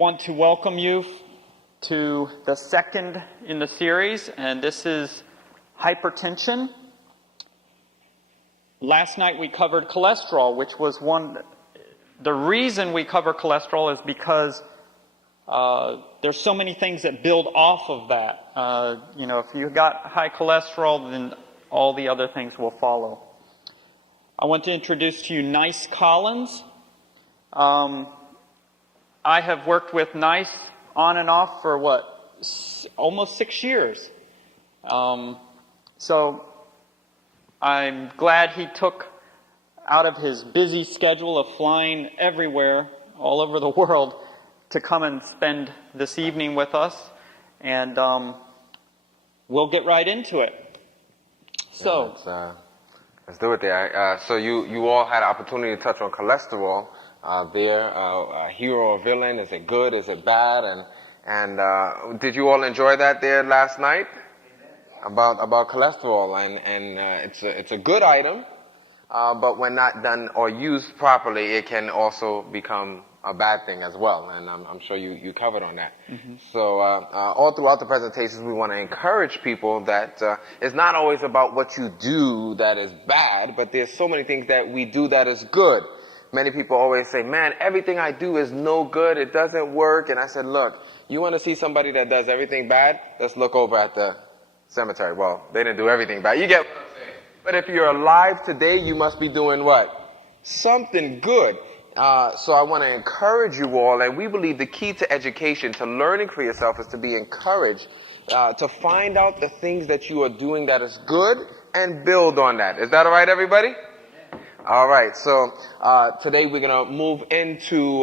Want to welcome you to the second in the series, and this is hypertension. Last night we covered cholesterol, which was the reason we cover cholesterol is because there's so many things that build off of that. If you've got high cholesterol, then all the other things will follow. I want to introduce to you Nice Collins. I have worked with Nice on and off for almost 6 years. So I'm glad he took out of his busy schedule of flying everywhere, all over the world, to come and spend this evening with us. And we'll get right into it. So let's do it there. So you all had an opportunity to touch on cholesterol. A hero or villain? Is it good? Is it bad? And did you all enjoy that there last night? About cholesterol, and it's a good item, but when not done or used properly, it can also become a bad thing as well. And I'm sure you covered on that. Mm-hmm. So all throughout the presentations, we want to encourage people that it's not always about what you do that is bad, but there's so many things that we do that is good. Many people always say, man, everything I do is no good. It doesn't work. And I said, look, you want to see somebody that does everything bad? Let's look over at the cemetery. Well, they didn't do everything bad. You get what I'm saying. But if you're alive today, you must be doing what? Something good. So I want to encourage you all. And we believe the key to education, to learning for yourself, is to be encouraged to find out the things that you are doing that is good and build on that. Is that all right, everybody? All right, so today we're going to move into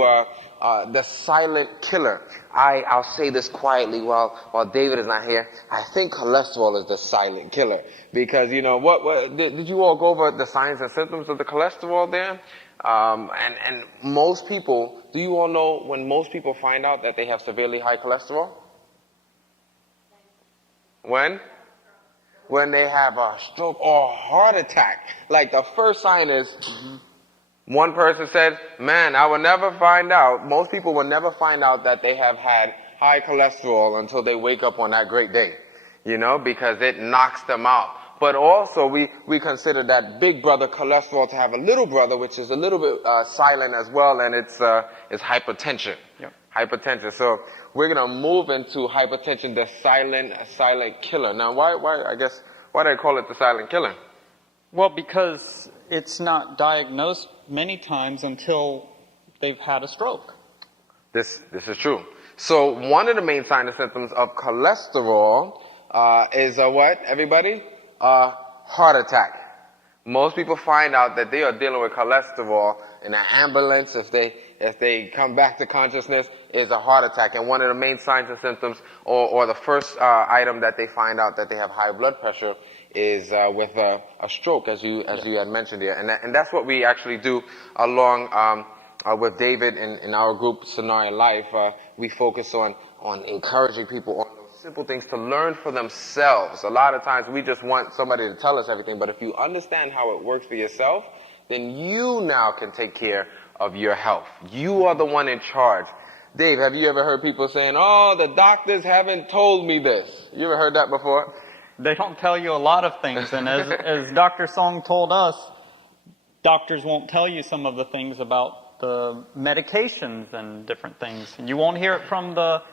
the silent killer. I'll say this quietly while David is not here. I think cholesterol is the silent killer because, what did you all go over the signs and symptoms of the cholesterol there? And most people, do you all know when most people find out that they have severely high cholesterol? When they have a stroke or a heart attack. Like the first sign is, one person said, man, I will never find out. Most people will never find out that they have had high cholesterol until they wake up on that great day, because it knocks them out. But also we consider that big brother cholesterol to have a little brother, which is a little bit silent as well, and it's hypertension. Yep. Hypertension. So we're going to move into hypertension, the silent killer. Now, why do they call it the silent killer? Well, because it's not diagnosed many times until they've had a stroke. This is true. So one of the main signs and symptoms of cholesterol is what, everybody? Heart attack. Most people find out that they are dealing with cholesterol in an ambulance if they come back to consciousness is a heart attack. And one of the main signs and symptoms or the first item that they find out that they have high blood pressure is with a stroke, as you had mentioned here. And that's what we actually do along with David in our group Scenario Life. We focus on encouraging people on simple things to learn for themselves. A lot of times we just want somebody to tell us everything, but if you understand how it works for yourself, then you now can take care of your health. You are the one in charge. Dave, have you ever heard people saying, oh, the doctors haven't told me this? You ever heard that before? They don't tell you a lot of things, and as Dr. Song told us, doctors won't tell you some of the things about the medications and different things. You won't hear it from the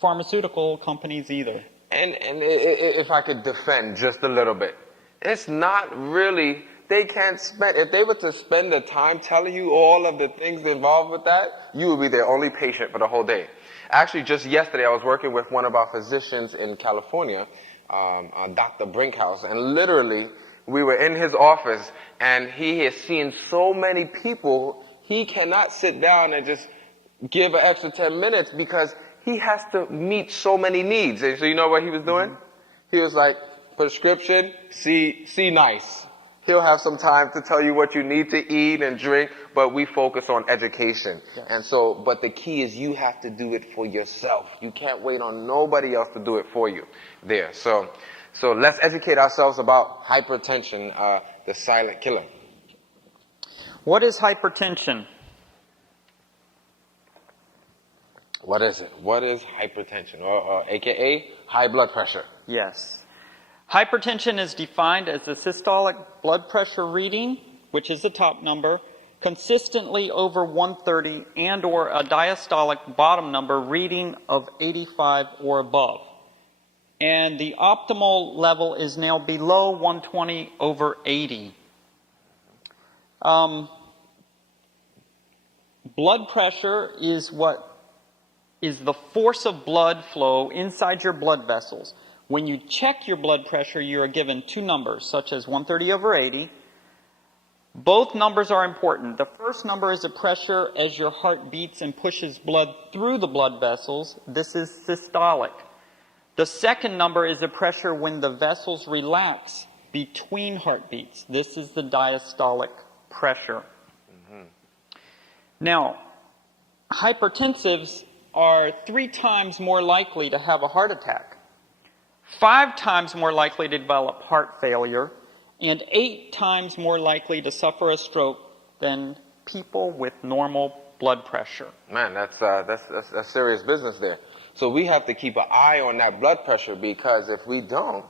pharmaceutical companies either. And if I could defend just a little bit, it's not really, they can't spend, if they were to spend the time telling you all of the things involved with that, you would be their only patient for the whole day. Actually, just yesterday I was working with one of our physicians in California, Dr. Brinkhouse, and literally we were in his office and he has seen so many people, he cannot sit down and just give an extra 10 minutes because he has to meet so many needs. And so you know what he was doing? Mm-hmm. He was like, prescription, see Nice. He'll have some time to tell you what you need to eat and drink, but we focus on education. Yes. And so, but the key is you have to do it for yourself. You can't wait on nobody else to do it for you there. So let's educate ourselves about hypertension, the silent killer. What is hypertension? What is it? What is hypertension, or aka high blood pressure? Yes. Hypertension is defined as the systolic blood pressure reading, which is the top number, consistently over 130 and or a diastolic bottom number reading of 85 or above. And the optimal level is now below 120 over 80. Blood pressure is the force of blood flow inside your blood vessels. When you check your blood pressure, you are given two numbers, such as 130 over 80. Both numbers are important. The first number is the pressure as your heart beats and pushes blood through the blood vessels. This is systolic. The second number is the pressure when the vessels relax between heartbeats. This is the diastolic pressure. Now, hypertensives are 3 times more likely to have a heart attack, 5 times more likely to develop heart failure, and 8 times more likely to suffer a stroke than people with normal blood pressure. Man, that's serious business there. So we have to keep an eye on that blood pressure, because if we don't,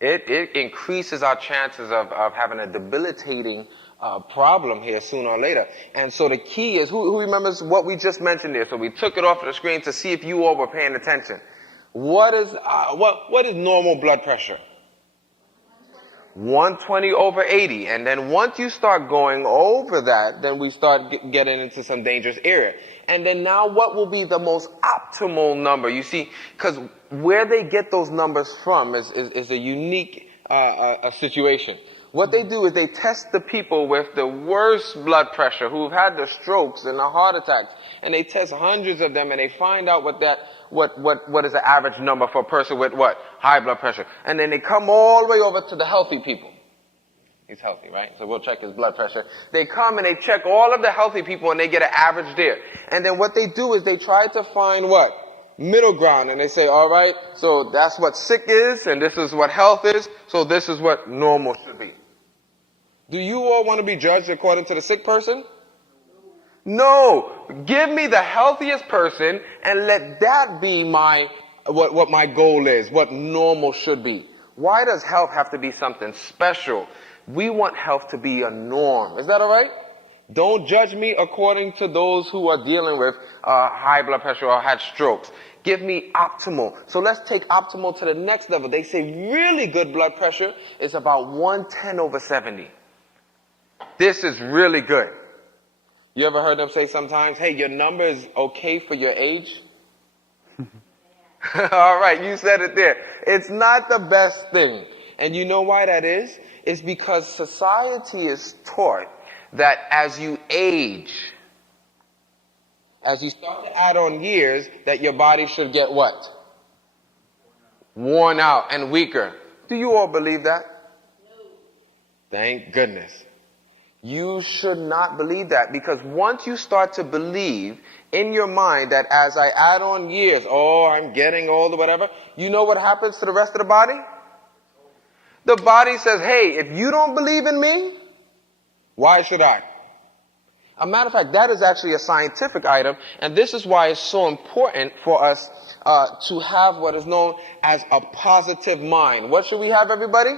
it increases our chances of having a debilitating problem here sooner or later. And so the key is, who remembers what we just mentioned there? So we took it off the screen to see if you all were paying attention. What is normal blood pressure? 120 over 80. And then once you start going over that, then we start getting into some dangerous area. And then now what will be the most optimal number? You see, because where they get those numbers from is a unique situation. What they do is they test the people with the worst blood pressure, who've had the strokes and the heart attacks, and they test hundreds of them, and they find out what is the average number for a person with what? High blood pressure. And then they come all the way over to the healthy people. He's healthy, right? So we'll check his blood pressure. They come and they check all of the healthy people, and they get an average there. And then what they do is they try to find what? Middle ground. And they say, all right, so that's what sick is, and this is what health is, so this is what normal should be. Do you all want to be judged according to the sick person? No. Give me the healthiest person and let that be what my goal is, what normal should be. Why does health have to be something special? We want health to be a norm. Is that all right? Don't judge me according to those who are dealing with high blood pressure or had strokes. Give me optimal. So let's take optimal to the next level. They say really good blood pressure is about 110 over 70. This is really good. You ever heard them say sometimes, hey, your number is okay for your age? All right, you said it there. It's not the best thing. And you know why that is? It's because society is taught that as you age, as you start to add on years, that your body should get what? Worn out and weaker. Do you all believe that? No. Thank goodness. You should not believe that, because once you start to believe in your mind that as I add on years, I'm getting older, whatever, you know what happens to the rest of the body? The body says, hey, if you don't believe in me, why should I? A matter of fact, that is actually a scientific item, and this is why it's so important for us to have what is known as a positive mind. What should we have, everybody?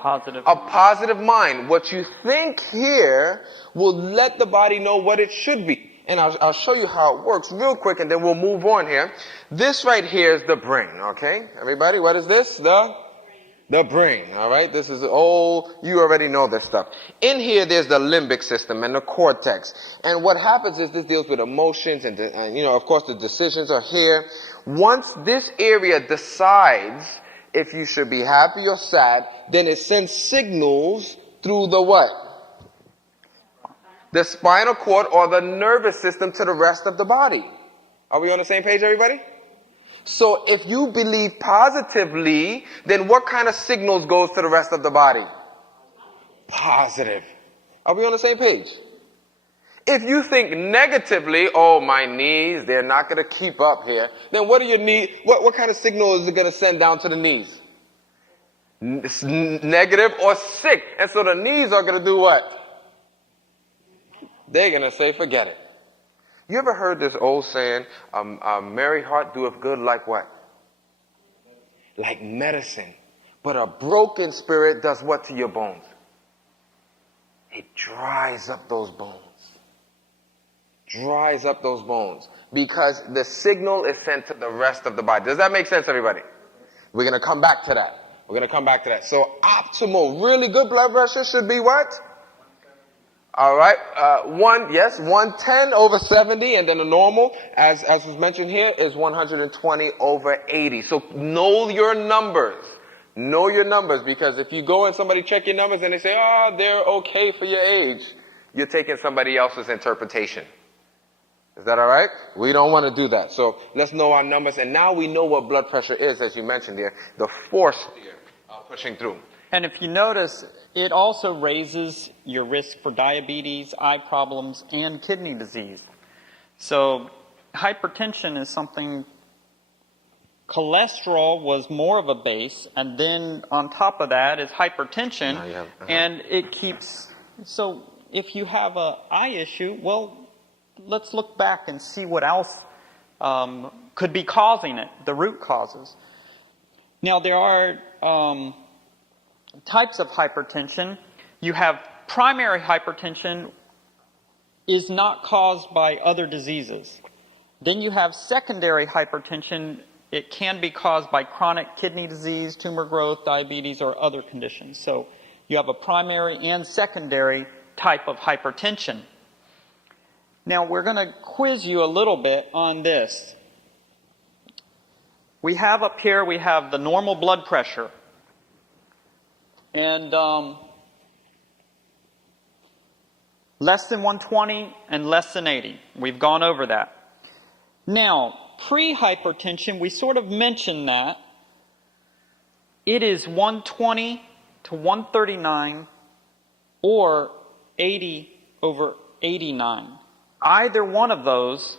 Positive. A positive mind. What you think here will let the body know what it should be. And I'll show you how it works real quick, and then we'll move on here. This right here is the brain, okay? Everybody, what is this? The brain, all right? This is old. You already know this stuff. In here, there's the limbic system and the cortex. And what happens is this deals with emotions and of course, the decisions are here. Once this area decides if you should be happy or sad, then it sends signals through the what? The spinal cord or the nervous system to the rest of the body. Are we on the same page, everybody? So if you believe positively, then what kind of signals goes to the rest of the body? Positive. Are we on the same page? If you think negatively, my knees, they're not going to keep up here, then what are your knees? What kind of signal is it going to send down to the knees? Negative or sick. And so the knees are going to do what? They're going to say, forget it. You ever heard this old saying, a merry heart doeth good like what? Like medicine. But a broken spirit does what to your bones? It dries up those bones. Dries up those bones. Because the signal is sent to the rest of the body. Does that make sense, everybody? We're going to come back to that. We're going to come back to that. So optimal, really good blood pressure should be what? All right. 110 over 70, and then the normal, as was mentioned here, is 120 over 80. So know your numbers. Know your numbers, because if you go and somebody check your numbers and they say, oh, they're okay for your age, you're taking somebody else's interpretation. Is that all right? We don't want to do that. So let's know our numbers. And now we know what blood pressure is, as you mentioned there. The force here pushing through. And if you notice, it also raises your risk for diabetes, eye problems, and kidney disease. So hypertension is something, cholesterol was more of a base, and then on top of that is hypertension, and it keeps, so if you have an eye issue, well, let's look back and see what else could be causing it, the root causes. Now, there are types of hypertension. You have primary hypertension is not caused by other diseases. Then you have secondary hypertension. It can be caused by chronic kidney disease, tumor growth, diabetes, or other conditions. So you have a primary and secondary type of hypertension. Now, we're going to quiz you a little bit on this. We have up here, we have the normal blood pressure. And less than 120 and less than 80. We've gone over that. Now, pre-hypertension, we sort of mentioned that. It is 120 to 139 or 80 over 89. Either one of those,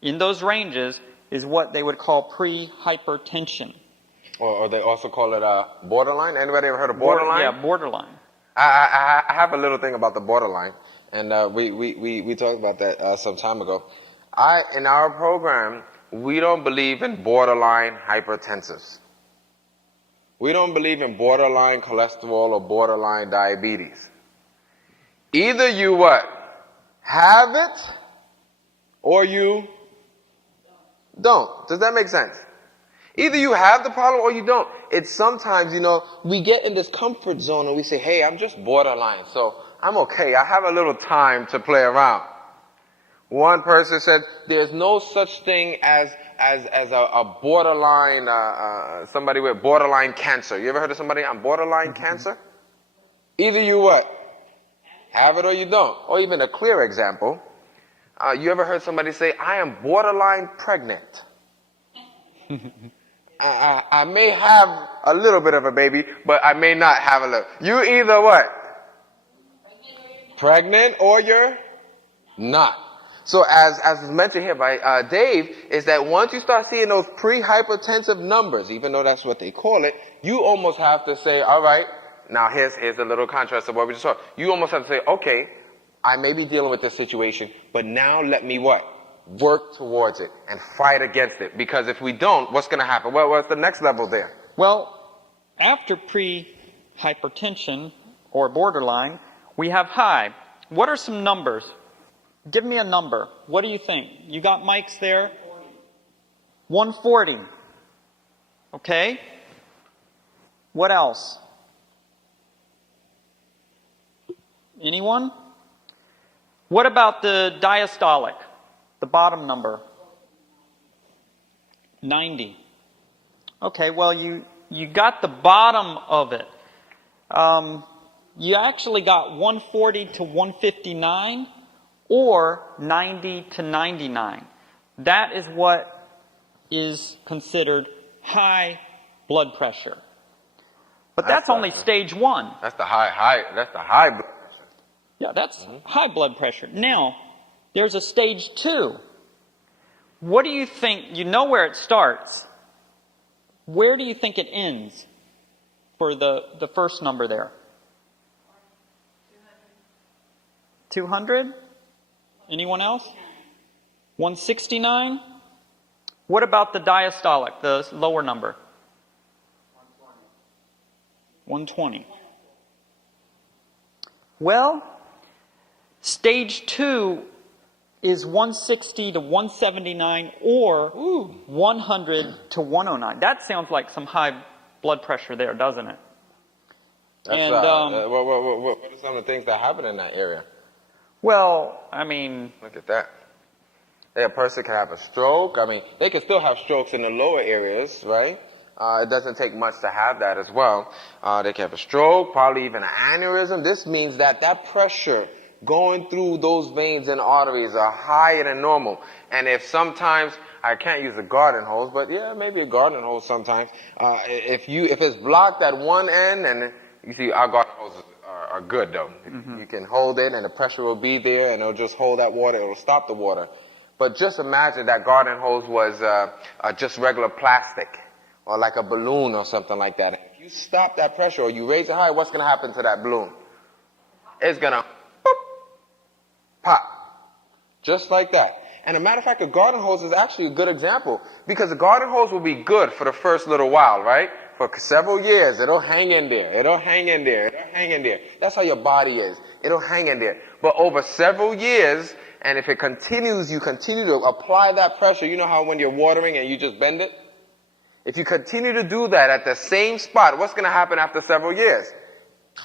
in those ranges, is what they would call pre-hypertension. Or they also call it borderline. Anybody ever heard of borderline? Yeah, borderline. I have a little thing about the borderline, and we talked about that some time ago. In our program, we don't believe in borderline hypertensives. We don't believe in borderline cholesterol or borderline diabetes. Either you what? Have it, or you don't. Does that make sense? Either you have the problem or you don't. It's sometimes, we get in this comfort zone and we say, hey, I'm just borderline, so I'm okay. I have a little time to play around. One person said, there's no such thing as a borderline, somebody with borderline cancer. You ever heard of somebody on borderline cancer? Either you what? Have it or you don't. Or even a clear example. You ever heard somebody say, I am borderline pregnant? I may have a little bit of a baby, but I may not have a little. You either what? Pregnant or you're not. So as mentioned here by Dave, is that once you start seeing those pre-hypertensive numbers, even though that's what they call it, you almost have to say, all right, now here's a little contrast of what we just saw. You almost have to say, okay, I may be dealing with this situation, but now let me what? Work towards it and fight against it. Because if we don't, what's going to happen? Well, what's the next level there? Well, after pre-hypertension or borderline, we have high. What are some numbers? Give me a number. What do you think? You got mics there? 140. Okay. What else? Anyone? What about the diastolic? The bottom number? 90. Okay, well, you got the bottom of it. You actually got 140 to 159 or 90 to 99. That is what is considered high blood pressure. But that's only stage 1. That's the high blood pressure. Yeah, that's high blood pressure. Now, there's a stage 2. What do you think? You know where it starts. Where do you think it ends for the first number there? 200? Anyone else? 169? What about the diastolic, the lower number? 120. Well, stage 2 is 160 to 179 or 100 to 109. That sounds like some high blood pressure there, doesn't it? That's, And what are some of the things that happen in that area? well, I mean, Look at that. A person can have a stroke. I mean, they can still have strokes in the lower areas, right? It doesn't take much to have that as well. They can have a stroke, probably even an aneurysm. This means that that pressure going through those veins and arteries are higher than normal. And if sometimes, I can't use a garden hose, but yeah, maybe a garden hose sometimes. If it's blocked at one end, and you see our garden hoses are good though. Mm-hmm. You can hold it and the pressure will be there and it'll just hold that water. It'll stop the water. But just imagine that garden hose was just regular plastic or like a balloon or something like that. If you stop that pressure or you raise it high, what's going to happen to that balloon? It's going to pop. Just like that. And a matter of fact, a garden hose is actually a good example because a garden hose will be good for the first little while, right? For several years, it'll hang in there. It'll hang in there. It'll hang in there. That's how your body is. It'll hang in there. But over several years, and if it continues, you continue to apply that pressure. You know how when you're watering and you just bend it? If you continue to do that at the same spot, what's going to happen after several years?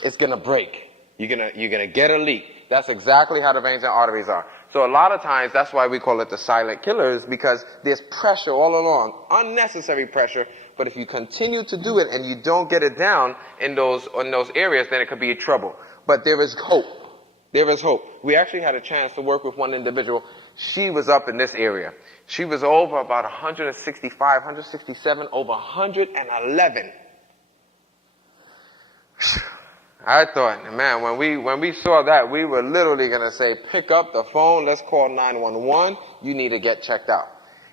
It's going to break. You're going to get a leak. That's exactly how the veins and arteries are. So a lot of times, that's why we call it the silent killers, because there's pressure all along, unnecessary pressure. But if you continue to do it and you don't get it down in those areas, then it could be trouble. But there is hope. There is hope. We actually had a chance to work with one individual. She was up in this area. She was over about 165, 167, over 111. I thought, man, when we saw that, we were literally going to say, pick up the phone, let's call 911, you need to get checked out.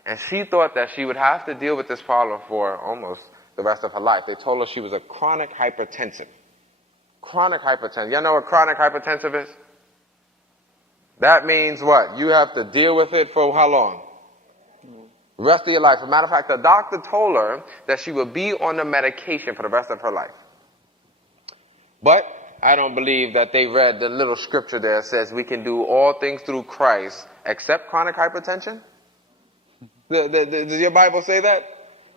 And she thought that she would have to deal with this problem for almost the rest of her life. They told her she was a chronic hypertensive. Chronic hypertensive. Y'all know what chronic hypertensive is? That means what? You have to deal with it for how long? The rest of your life. As a matter of fact, the doctor told her that she would be on the medication for the rest of her life. But I don't believe that they read the little scripture there that says we can do all things through Christ except chronic hypertension. Does your Bible say that?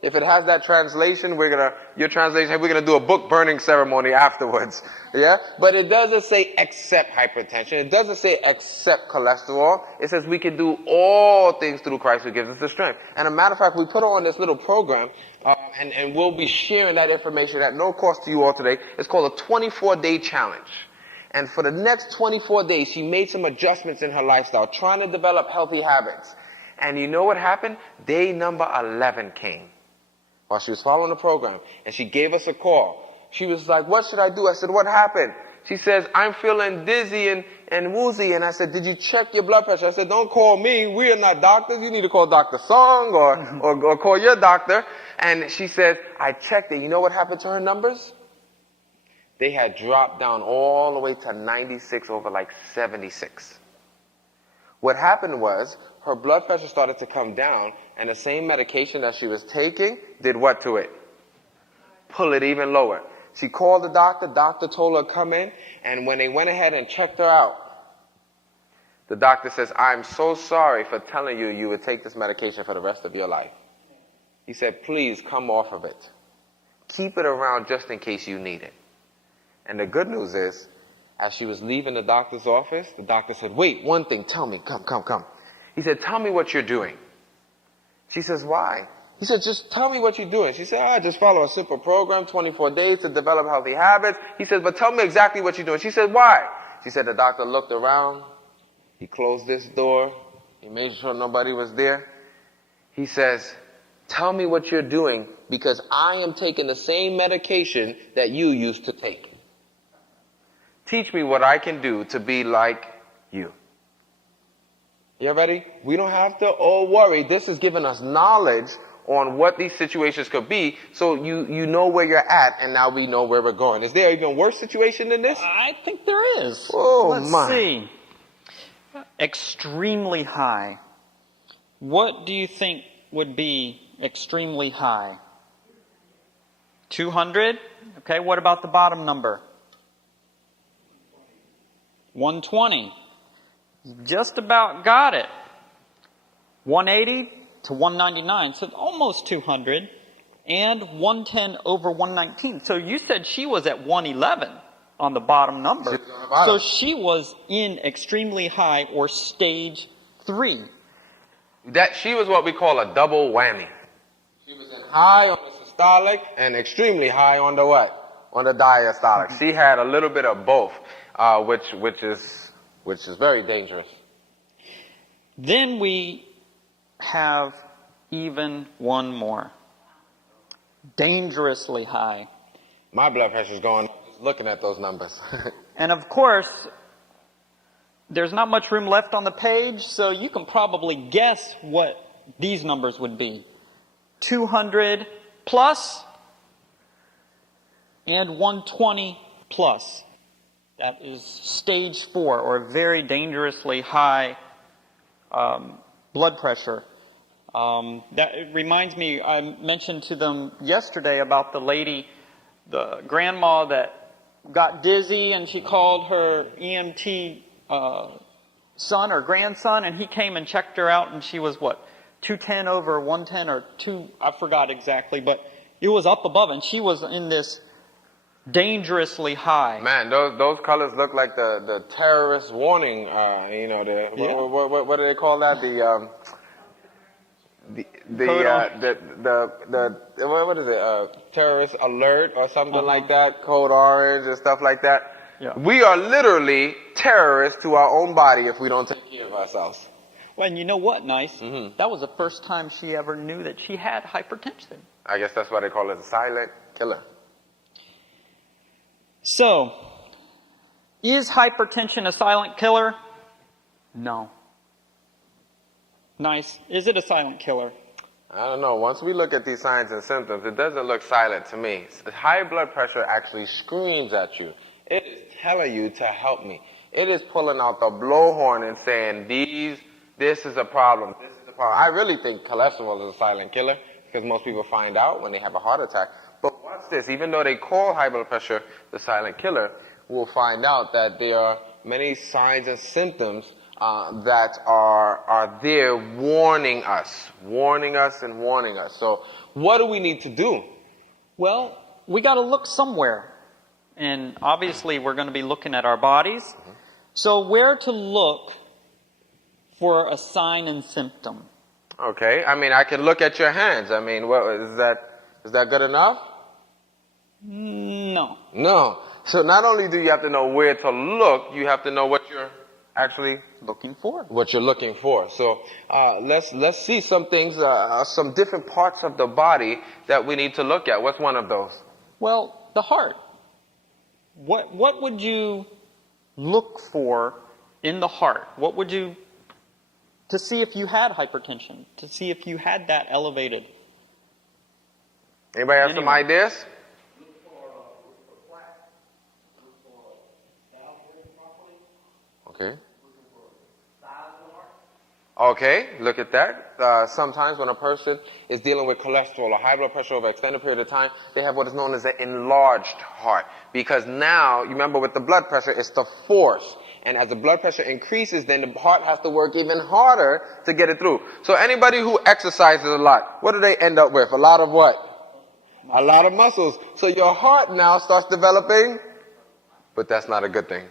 If it has that translation, we're gonna do a book burning ceremony afterwards. Yeah? But it doesn't say except hypertension. It doesn't say except cholesterol. It says we can do all things through Christ who gives us the strength. And a matter of fact, we put her on this little program, and we'll be sharing that information at no cost to you all today. It's called a 24-day challenge. And for the next 24 days, she made some adjustments in her lifestyle, trying to develop healthy habits. And you know what happened? Day number 11 came while she was following the program. And she gave us a call. She was like, what should I do? I said, what happened? She says, I'm feeling dizzy and woozy. And I said, did you check your blood pressure? I said, don't call me. We are not doctors. You need to call Dr. Song or call your doctor. And she said, I checked it. You know what happened to her numbers? They had dropped down all the way to 96 over like 76. What happened was her blood pressure started to come down, and the same medication that she was taking did what to it? Pull it even lower. She called the doctor. Doctor told her to come in, and when they went ahead and checked her out, the doctor says, I'm so sorry for telling you you would take this medication for the rest of your life. He said, please come off of it. Keep it around just in case you need it. And the good news is, as she was leaving the doctor's office, the doctor said, wait, one thing, tell me, come. He said, tell me what you're doing. She says, why? He said, just tell me what you're doing. She said, I just follow a simple program, 24 days to develop healthy habits. He said, but tell me exactly what you're doing. She said, why? She said, the doctor looked around. He closed this door. He made sure nobody was there. He says, tell me what you're doing because I am taking the same medication that you used to take. Teach me what I can do to be like you. You ready? We don't have to all worry. This is giving us knowledge on what these situations could be, so you know where you're at, and now we know where we're going. Is there even worse situation than this? I think there is. Oh, Let's my. see. Extremely high. What do you think would be extremely high? 200? Okay, what about the bottom number? 120. Just about got it. 180 to 199, so almost 200. And 110 over 119. So you said she was at 111 on the bottom number. She's on the bottom. So she was in extremely high or stage 3. That she was what we call a double whammy. She was in high on the systolic and extremely high on the what? On the diastolic. She had a little bit of both, which is very dangerous. Then we have even one more. Dangerously high. My blood pressure's going just looking at those numbers. And of course, there's not much room left on the page, so you can probably guess what these numbers would be. 200 plus and 120 plus. That is stage 4, or very dangerously high blood pressure. That reminds me, I mentioned to them yesterday about the lady, the grandma that got dizzy, and she called her EMT son or grandson, and he came and checked her out, and she was what, 210 over 110 or 2, I forgot exactly, but it was up above, and she was in this dangerously high. Man, those colors look like the terrorist warning. What do they call that? What is it? Terrorist alert or something like that. Code orange and stuff like that. Yeah. We are literally terrorists to our own body if we don't take care of ourselves. Well, and you know what, Nice? Mm-hmm. That was the first time she ever knew that she had hypertension. I guess that's why they call it a silent killer. So, is hypertension a silent killer? No. Nice. Is it a silent killer? I don't know. Once we look at these signs and symptoms, it doesn't look silent to me. High blood pressure actually screams at you. It is telling you to help me. It is pulling out the blowhorn and saying, this is a problem. This is a problem. I really think cholesterol is a silent killer because most people find out when they have a heart attack. But watch this. Even though they call high blood pressure the silent killer, we'll find out that there are many signs and symptoms that are there warning us. So what do we need to do? Well, we got to look somewhere. And obviously we're going to be looking at our bodies. Mm-hmm. So where to look for a sign and symptom? Okay. I mean, I can look at your hands. I mean, is that good enough? No. No. So not only do you have to know where to look, you have to know what you're actually looking for. What you're looking for. So let's see some things, some different parts of the body that we need to look at. What's one of those? Well, the heart. What would you look for in the heart? What would you, to see if you had hypertension, to see if you had that elevated? Anybody have some ideas? Okay. Okay, look at that. Sometimes when a person is dealing with cholesterol or high blood pressure over an extended period of time, they have what is known as an enlarged heart. Because now, you remember with the blood pressure, it's the force. And as the blood pressure increases, then the heart has to work even harder to get it through. So anybody who exercises a lot, what do they end up with? A lot of what? A lot of muscles. So your heart now starts developing, but that's not a good thing.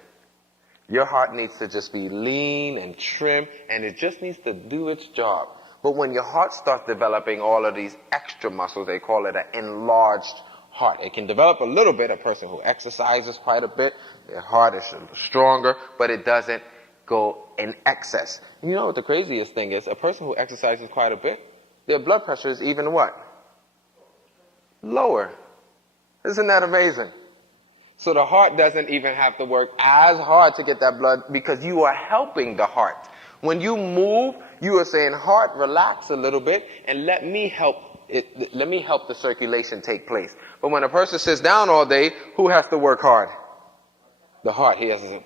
Your heart needs to just be lean and trim, and it just needs to do its job. But when your heart starts developing all of these extra muscles, they call it an enlarged heart. It can develop a little bit. A person who exercises quite a bit, their heart is stronger, but it doesn't go in excess. You know what the craziest thing is? A person who exercises quite a bit, their blood pressure is even what? Lower. Isn't that amazing? So the heart doesn't even have to work as hard to get that blood because you are helping the heart. When you move, you are saying, heart, relax a little bit and let me help the circulation take place. But when a person sits down all day, who has to work hard? The heart. He has to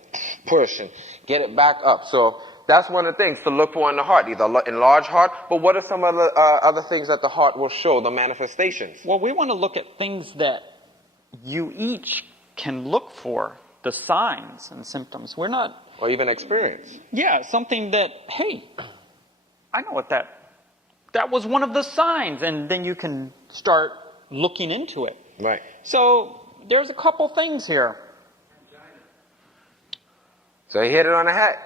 push and get it back up. So that's one of the things to look for in the heart, either enlarged heart, but what are some other things that the heart will show, the manifestations? Well, we want to look at things that you each can look for, the signs and symptoms. We're not... Or even experience. Yeah, something that, hey, I know what that was one of the signs, and then you can start looking into it. Right. So there's a couple things here. So he hit it on the head.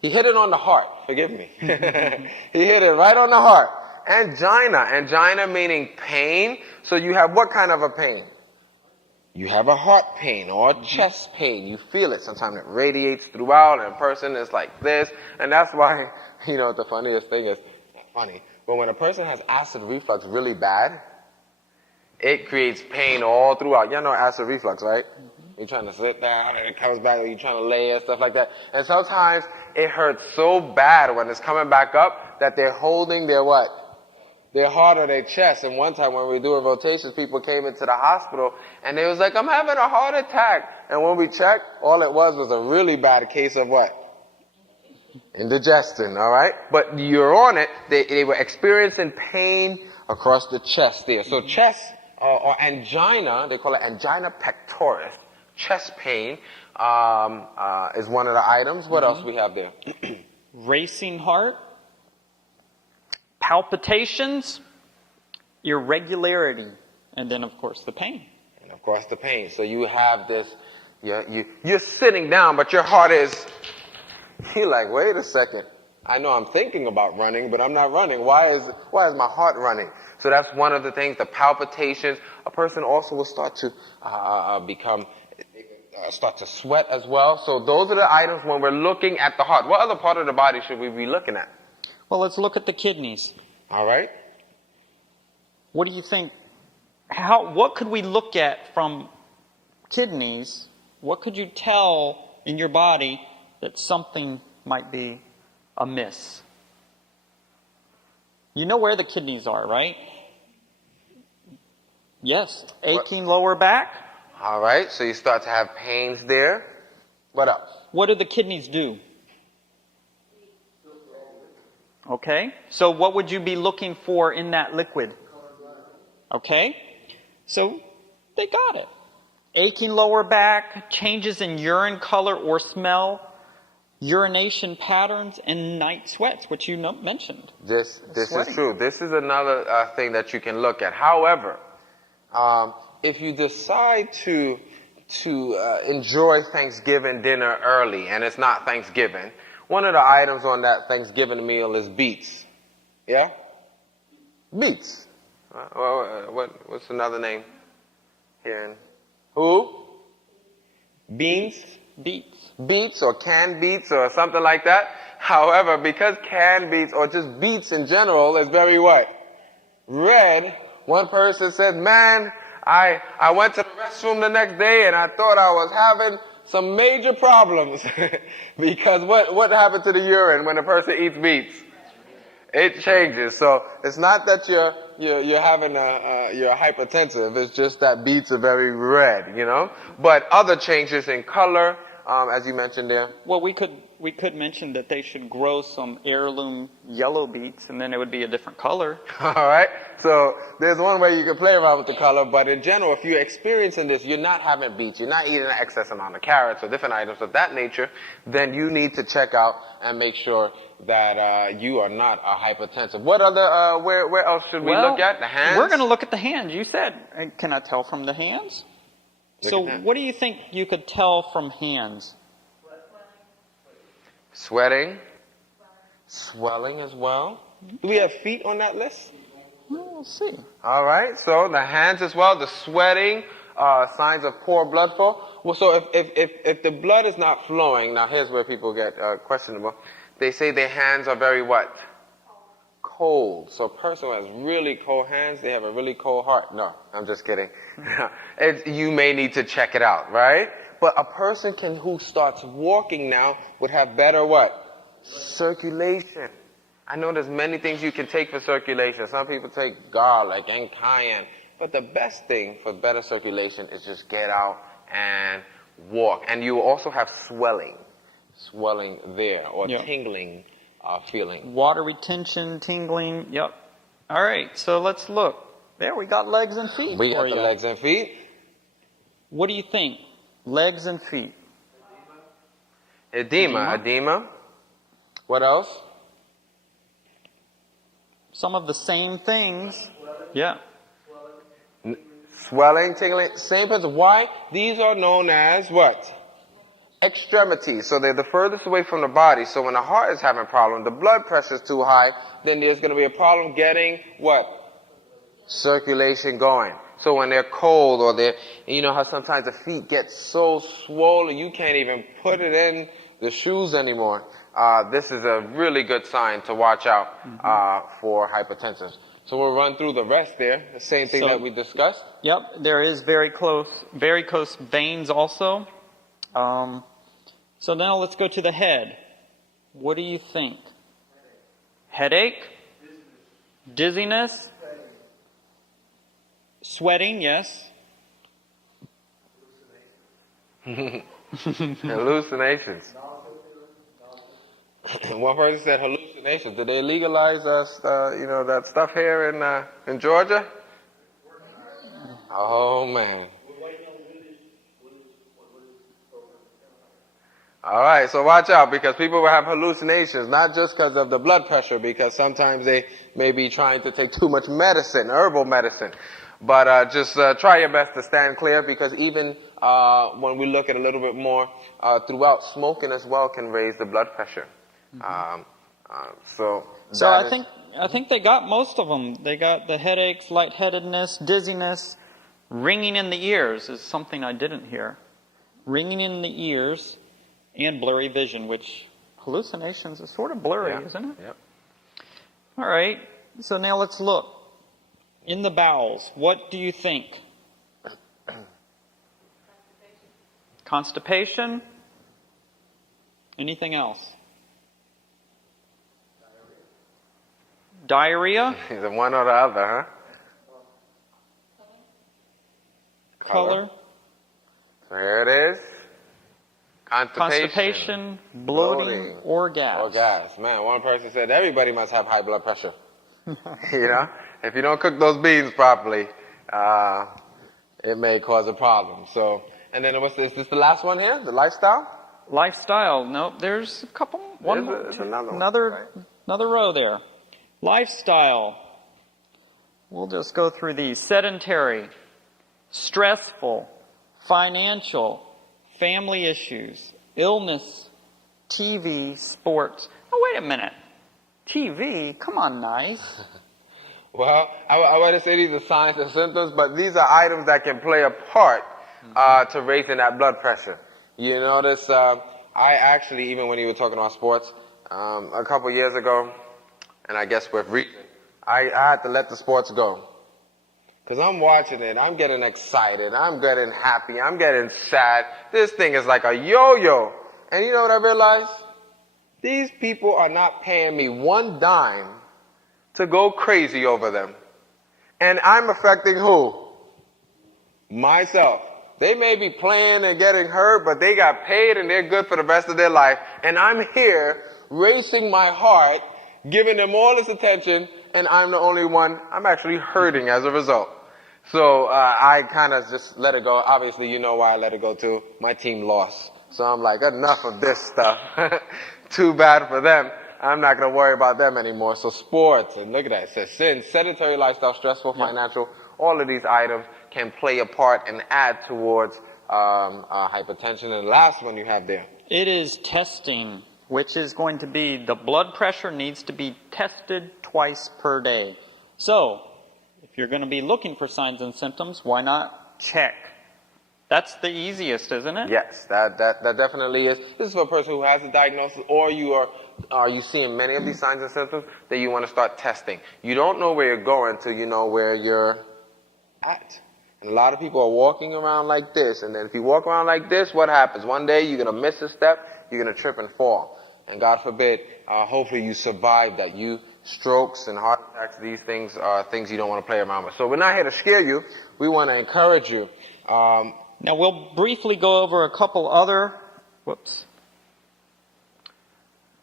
He hit it on the heart. Forgive me. He hit it right on the heart. Angina. Angina meaning pain. So you have what kind of a pain? You have a heart pain or chest pain. You feel it. Sometimes it radiates throughout and a person is like this. And that's why, the funniest thing is, not funny, but when a person has acid reflux really bad, it creates pain all throughout. You know acid reflux, right? You're trying to sit down and it comes back, you're trying to lay and stuff like that. And sometimes it hurts so bad when it's coming back up that they're holding their what? Their heart or their chest. And one time when we were doing rotations, people came into the hospital and they was like, I'm having a heart attack. And when we checked, all it was a really bad case of what? Indigestion, all right? But you're on it. They were experiencing pain across the chest there. So chest or angina, they call it angina pectoris. Chest pain is one of the items. What else we have there? Racing heart, palpitations, irregularity, and then, of course, the pain. And, of course, the pain. So you have this, you're sitting down, but your heart is, you're like, wait a second. I know I'm thinking about running, but I'm not running. Why is my heart running? So that's one of the things, the palpitations. A person also will start to start to sweat as well. So those are the items when we're looking at the heart. What other part of the body should we be looking at? Well, let's look at the kidneys. All right. What do you think? What could we look at from kidneys? What could you tell in your body that something might be amiss? You know where the kidneys are, right? Yes. Aching lower back. All right. So you start to have pains there. What else? What do the kidneys do? Okay. So what would you be looking for in that liquid? Okay. So they got it. Aching lower back, changes in urine color or smell, urination patterns, and night sweats, which you mentioned. This is true. This is another thing that you can look at. However, if you decide to enjoy Thanksgiving dinner early and it's not Thanksgiving, one of the items on that Thanksgiving meal is beets. Yeah? Beets. What's another name here? Who? Beans? Beets. Beets or canned beets or something like that. However, because canned beets or just beets in general is very what? Red. One person said, man, I went to the restroom the next day and I thought I was having some major problems because what happened to the urine when a person eats beets? It changes. So it's not that you're having you're hypertensive. It's just that beets are very red, But other changes in color, as you mentioned there. Well, we could mention that they should grow some heirloom yellow beets, and then it would be a different color. All right. So there's one way you can play around with the color, but in general, if you're experiencing this, you're not having beets, you're not eating an excess amount of carrots or different items of that nature, then you need to check out and make sure that you are not a hypertensive. What other? Where else should we look at? The hands. We're going to look at the hands. You said, can I tell from the hands? So what do you think you could tell from hands? Sweating. Swelling as well. Do we have feet on that list? Well, we'll see. All right. So the hands as well. The sweating. Signs of poor blood flow. Well, so if the blood is not flowing, now here's where people get questionable. They say their hands are very what? Cold. So a person who has really cold hands, they have a really cold heart. No, I'm just kidding. You may need to check it out, right? But a person who starts walking now would have better what? Circulation. I know there's many things you can take for circulation. Some people take garlic and cayenne. But the best thing for better circulation is just get out and walk. And you also have swelling. swelling there or Yep. tingling feeling. Water retention, tingling. Yep. All right. So let's look. There, we got legs and feet. We for got the you. legs and feet. What do you think? Legs and feet. Edema. What else? Some of the same things. Yeah. Swelling, tingling, same person. Why? These are known as what? Extremities. So they're the furthest away from the body. So when the heart is having a problem, the blood pressure is too high, then there's going to be a problem getting what? Circulation going. So when they're cold or you know how sometimes the feet get so swollen you can't even put it in the shoes anymore. This is a really good sign to watch out for hypertension. So we'll run through the rest there. The same thing that we discussed. Yep. There is varicose veins also. So now let's go to the head. What do you think? Headache? Dizziness? Sweating, yes. Hallucinations. One person said hallucinations. Did they legalize that stuff here in Georgia? Oh man. All right, so watch out because people will have hallucinations, not just because of the blood pressure, because sometimes they may be trying to take too much medicine, herbal medicine. But just try your best to stand clear because even when we look at a little bit more throughout, smoking as well can raise the blood pressure. So I think they got most of them. They got the headaches, lightheadedness, dizziness, ringing in the ears is something I didn't hear. Ringing in the ears and blurry vision, which hallucinations is sort of blurry, isn't it? Yep. All right. So now let's look. In the bowels, what do you think? Constipation? Anything else? Diarrhea? Either one or the other, huh? Color? So here it is. Constipation, bloating, or gas. Or gas. Man, one person said everybody must have high blood pressure. You know? If you don't cook those beans properly, it may cause a problem. So, and then is this the last one here? The lifestyle? Lifestyle. Nope. There's a couple. There's another row there. Lifestyle. We'll just go through these. Sedentary, stressful, financial, family issues, illness, TV, sports. Oh, wait a minute. TV? Come on, nice. Well, I want to say these are signs and symptoms, but these are items that can play a part to raising that blood pressure. You notice, I actually, even when you were talking about sports, a couple years ago, and I guess with reason, I had to let the sports go. Because I'm watching it, I'm getting excited, I'm getting happy, I'm getting sad. This thing is like a yo-yo. And you know what I realized? These people are not paying me one dime to go crazy over them. And I'm affecting who? Myself. They may be playing and getting hurt, but they got paid and they're good for the rest of their life. And I'm here racing my heart, giving them all this attention, and I'm the only one. I'm actually hurting as a result. So I kind of just let it go. Obviously, you know why I let it go too. My team lost. So I'm like, enough of this stuff. Too bad for them. I'm not going to worry about them anymore. So sports, and look at that. It says sin, sedentary lifestyle, stressful, financial, all of these items can play a part and add towards hypertension. And the last one you have there. It is testing, which is going to be the blood pressure needs to be tested twice per day. So, if you're going to be looking for signs and symptoms, why not check? That's the easiest, isn't it? Yes, that definitely is. This is for a person who has a diagnosis, or are you seeing many of these signs and symptoms that you want to start testing. You don't know where you're going until you know where you're at. And a lot of people are walking around like this, and then if you walk around like this, what happens? One day you're going to miss a step, you're going to trip and fall. And God forbid, hopefully you survive that. Strokes and heart attacks, these things are things you don't want to play around with. So we're not here to scare you. We want to encourage you. Now we'll briefly go over a couple other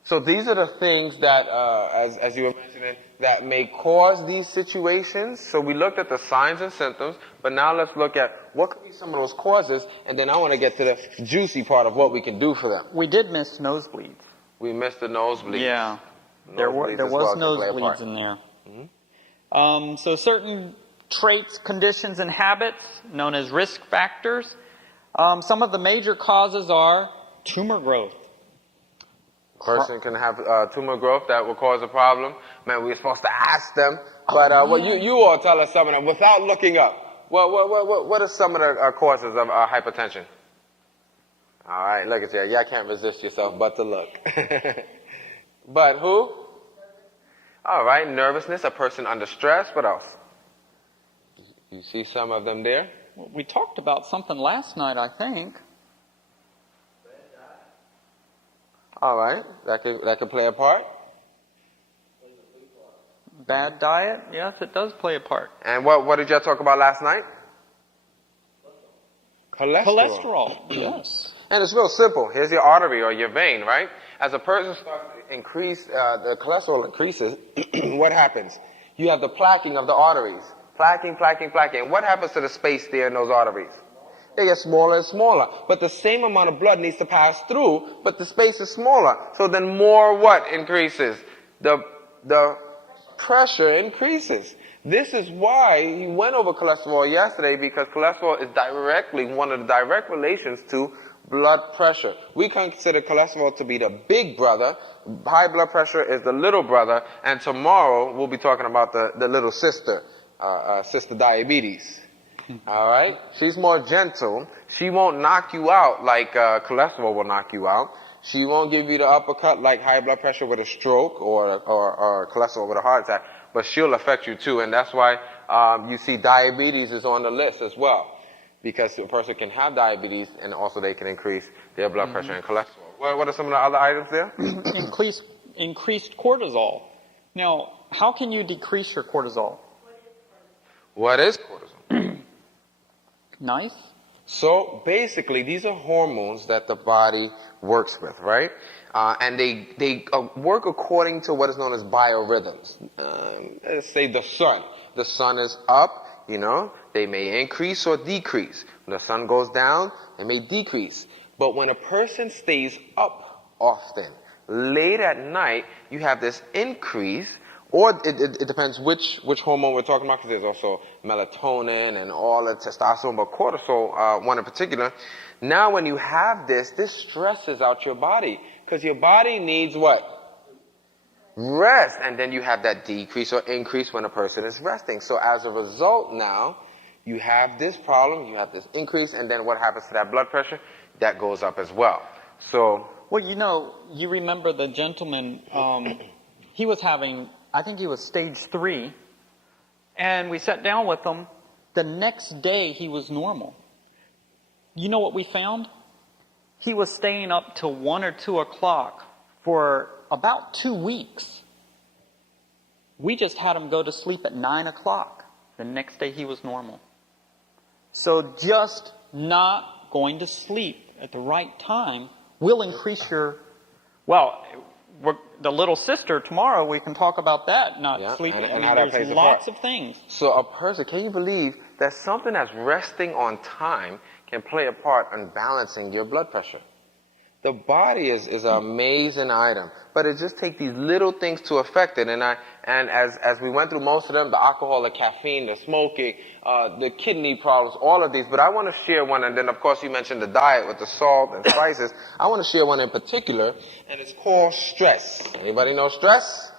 So these are the things that, as you were mentioning, that may cause these situations. So we looked at the signs and symptoms, but now let's look at what could be some of those causes, and then I want to get to the juicy part of what we can do for them. We did miss nosebleeds. We missed the nosebleeds. Yeah, there was nosebleeds in there. Mm-hmm. So certain traits, conditions, and habits known as risk factors. Some of the major causes are tumor growth. Person can have tumor growth that will cause a problem. Man, we're supposed to ask them, but well, you all tell us some of them without looking up. What are some of the causes of hypertension? All right, look at you. Y'all can't resist yourself but to look. But who? All right, nervousness, a person under stress. What else? You see some of them there? Well, we talked about something last night, I think. All right, that could play a part. Bad diet, yes, it does play a part. And what did y'all talk about last night? Cholesterol, yes. And it's real simple. Here's your artery or your vein, right? As a person starts to increase, the cholesterol increases, what happens? You have the plaquing of the arteries. Plaquing. And what happens to the space there in those arteries? They get smaller and smaller. But the same amount of blood needs to pass through, but the space is smaller. So then more what increases? The pressure increases. This is why he went over cholesterol yesterday, because cholesterol is directly one of the direct relations to blood pressure. We consider cholesterol to be the big brother. High blood pressure is the little brother. And tomorrow we'll be talking about the little sister, sister diabetes. All right? She's more gentle. She won't knock you out like cholesterol will knock you out. She won't give you the uppercut like high blood pressure with a stroke or cholesterol with a heart attack. But she'll affect you too. And that's why you see diabetes is on the list as well. Because a person can have diabetes and also they can increase their blood pressure and cholesterol. What are some of the other items there? Increased cortisol. Now, how can you decrease your cortisol? What is cortisol? Nice. So basically, these are hormones that the body works with, right? And they work according to what is known as biorhythms. Let's say the sun. The sun is up. You know, they may increase or decrease. When the sun goes down, they may decrease. But when a person stays up often, late at night, you have this increase, or it depends which hormone we're talking about, because there's also melatonin and all the testosterone, but cortisol, one in particular. Now when you have this stresses out your body, because your body needs what? Rest. And then you have that decrease or increase when a person is resting. So as a result now, you have this problem, you have this increase, and then what happens to that blood pressure? That goes up as well. So. Well, you know, you remember the gentleman, he was having, I think he was stage 3, and we sat down with him. The next day he was normal. You know what we found? He was staying up till 1 or 2 o'clock for about 2 weeks. We just had him go to sleep at 9 o'clock. The next day he was normal. So just not going to sleep at the right time will increase your, the little sister tomorrow, we can talk about that, not sleeping. And how that plays there's lots of things. So a person, can you believe that something that's resting on time can play a part in balancing your blood pressure? The body is an amazing item, but it just takes these little things to affect it. And as we went through most of them, the alcohol, the caffeine, the smoking, the kidney problems, all of these. But I want to share one, and then of course you mentioned the diet with the salt and spices. I want to share one in particular, and it's called stress. Anybody know stress?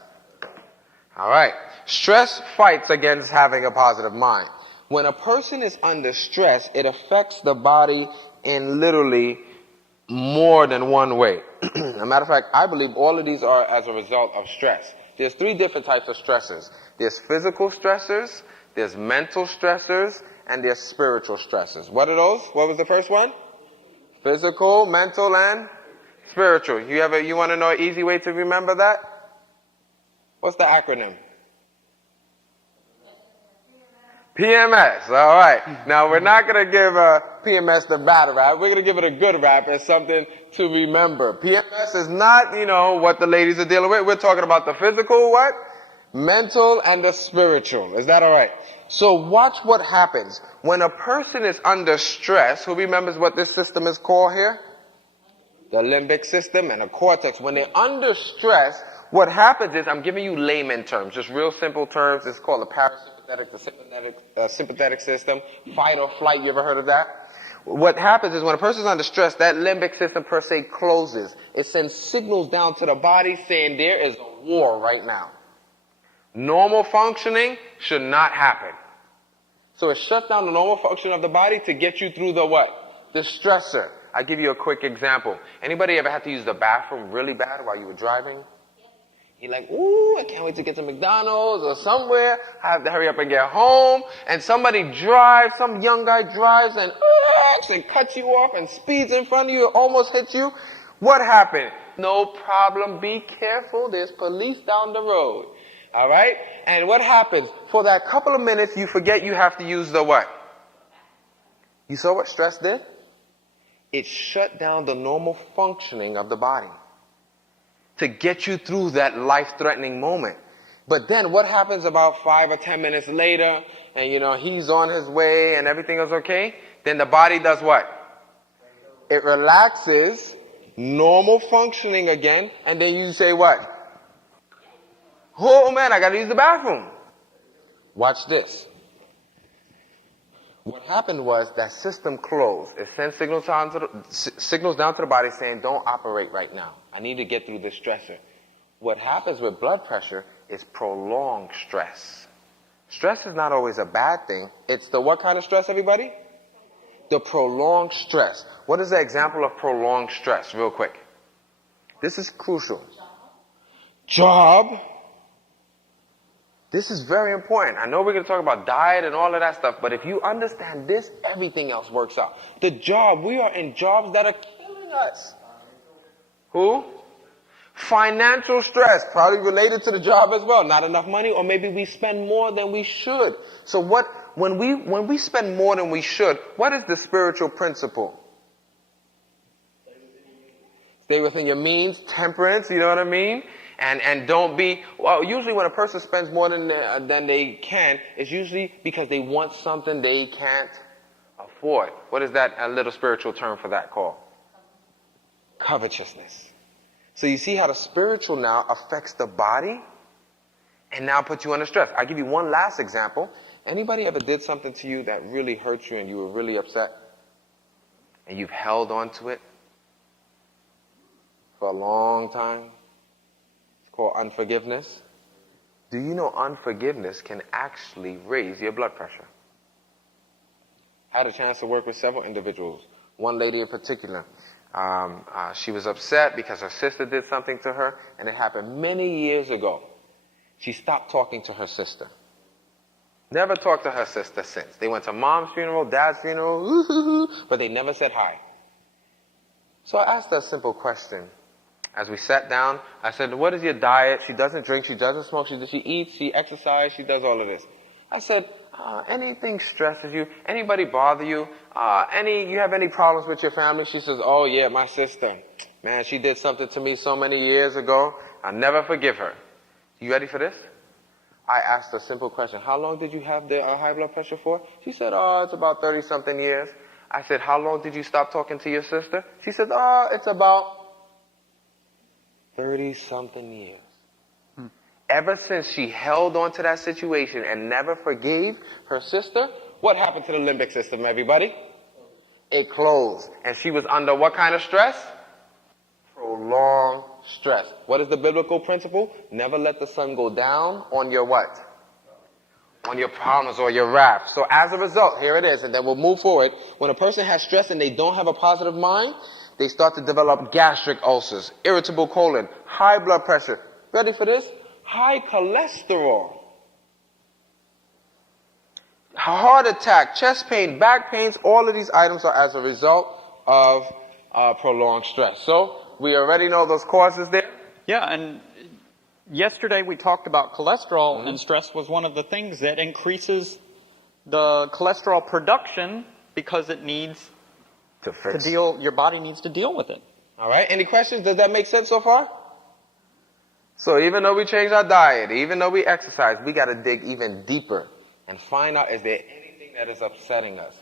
All right. Stress fights against having a positive mind. When a person is under stress, it affects the body in literally more than one way. As a matter of fact, I believe all of these are as a result of stress. There's 3 different types of stressors. There's physical stressors, there's mental stressors, and there's spiritual stressors. What are those? What was the first one? Physical, mental, and spiritual. You want to know an easy way to remember that? What's the acronym? PMS, all right. Now, we're not going to give PMS the bad rap. We're going to give it a good rap as something to remember. PMS is not, what the ladies are dealing with. We're talking about the physical, what? Mental and the spiritual. Is that all right? So watch what happens. When a person is under stress, who remembers what this system is called here? The limbic system and the cortex. When they're under stress, what happens is, I'm giving you layman terms, just real simple terms. It's called the parasympathetic, the sympathetic system, fight or flight. You ever heard of that? What happens is when a person's under stress, that limbic system per se closes. It sends signals down to the body saying there is a war right now. Normal functioning should not happen. So it shuts down the normal function of the body to get you through the what? The stressor. I'll give you a quick example. Anybody ever had to use the bathroom really bad while you were driving? You're like, ooh, I can't wait to get to McDonald's or somewhere. I have to hurry up and get home. And somebody drives, some young guy drives and cuts you off and speeds in front of you, almost hits you. What happened? No problem. Be careful. There's police down the road. All right? And what happens? For that couple of minutes, you forget you have to use the what? You saw what stress did? It shut down the normal functioning of the body to get you through that life-threatening moment. But then what happens about 5 or 10 minutes later, and he's on his way and everything is okay? Then the body does what? It relaxes, normal functioning again, and then you say what? Oh man, I gotta use the bathroom. Watch this. What happened was that system closed. It sends signals down to the body saying, don't operate right now. I need to get through this stressor. What happens with blood pressure is prolonged stress. Stress is not always a bad thing. It's the what kind of stress, everybody? The prolonged stress. What is the example of prolonged stress, real quick? This is crucial. Job. This is very important. I know we're going to talk about diet and all of that stuff, but if you understand this, everything else works out. The job, we are in jobs that are killing us. Who? Financial stress, probably related to the job as well. Not enough money, or maybe we spend more than we should. So when we spend more than we should, what is the spiritual principle? Stay within your means, temperance, you know what I mean? And don't be, usually when a person spends more than they can, it's usually because they want something they can't afford. What is that a little spiritual term for that called? Covetousness. So you see how the spiritual now affects the body and now puts you under stress. I'll give you one last example. Anybody ever did something to you that really hurt you and you were really upset? And you've held on to it for a long time? Called unforgiveness. Do you know unforgiveness can actually raise your blood pressure? I had a chance to work with several individuals. One lady in particular, she was upset because her sister did something to her, and it happened many years ago. She stopped talking to her sister. Never talked to her sister since. They went to mom's funeral, dad's funeral, but they never said hi. So I asked her a simple question. As we sat down, I said, what is your diet? She doesn't drink, she doesn't smoke, she eats, she exercises, she does all of this. I said, anything stresses you? Anybody bother you? You have any problems with your family? She says, oh yeah, my sister. Man, she did something to me so many years ago. I'll never forgive her. You ready for this? I asked a simple question. How long did you have the high blood pressure for? She said, it's about 30-something years. I said, how long did you stop talking to your sister? She said, it's about 30-something years. Ever since she held on to that situation and never forgave her sister, what happened to the limbic system, everybody? It closed. And she was under what kind of stress? Prolonged stress. What is the biblical principle? Never let the sun go down on your what? On your problems or your wrath. So as a result, here it is, and then we'll move forward. When a person has stress and they don't have a positive mind, they start to develop gastric ulcers, irritable colon, high blood pressure. Ready for this? High cholesterol, heart attack, chest pain, back pains. All of these items are as a result of prolonged stress. So we already know those causes there. Yeah, and yesterday we talked about cholesterol, and stress was one of the things that increases the cholesterol production because it needs To fix. your body needs to deal with it. All right. Any questions? Does that make sense so far? So even though we change our diet, even though we exercise, we got to dig even deeper and find out, is there anything that is upsetting us?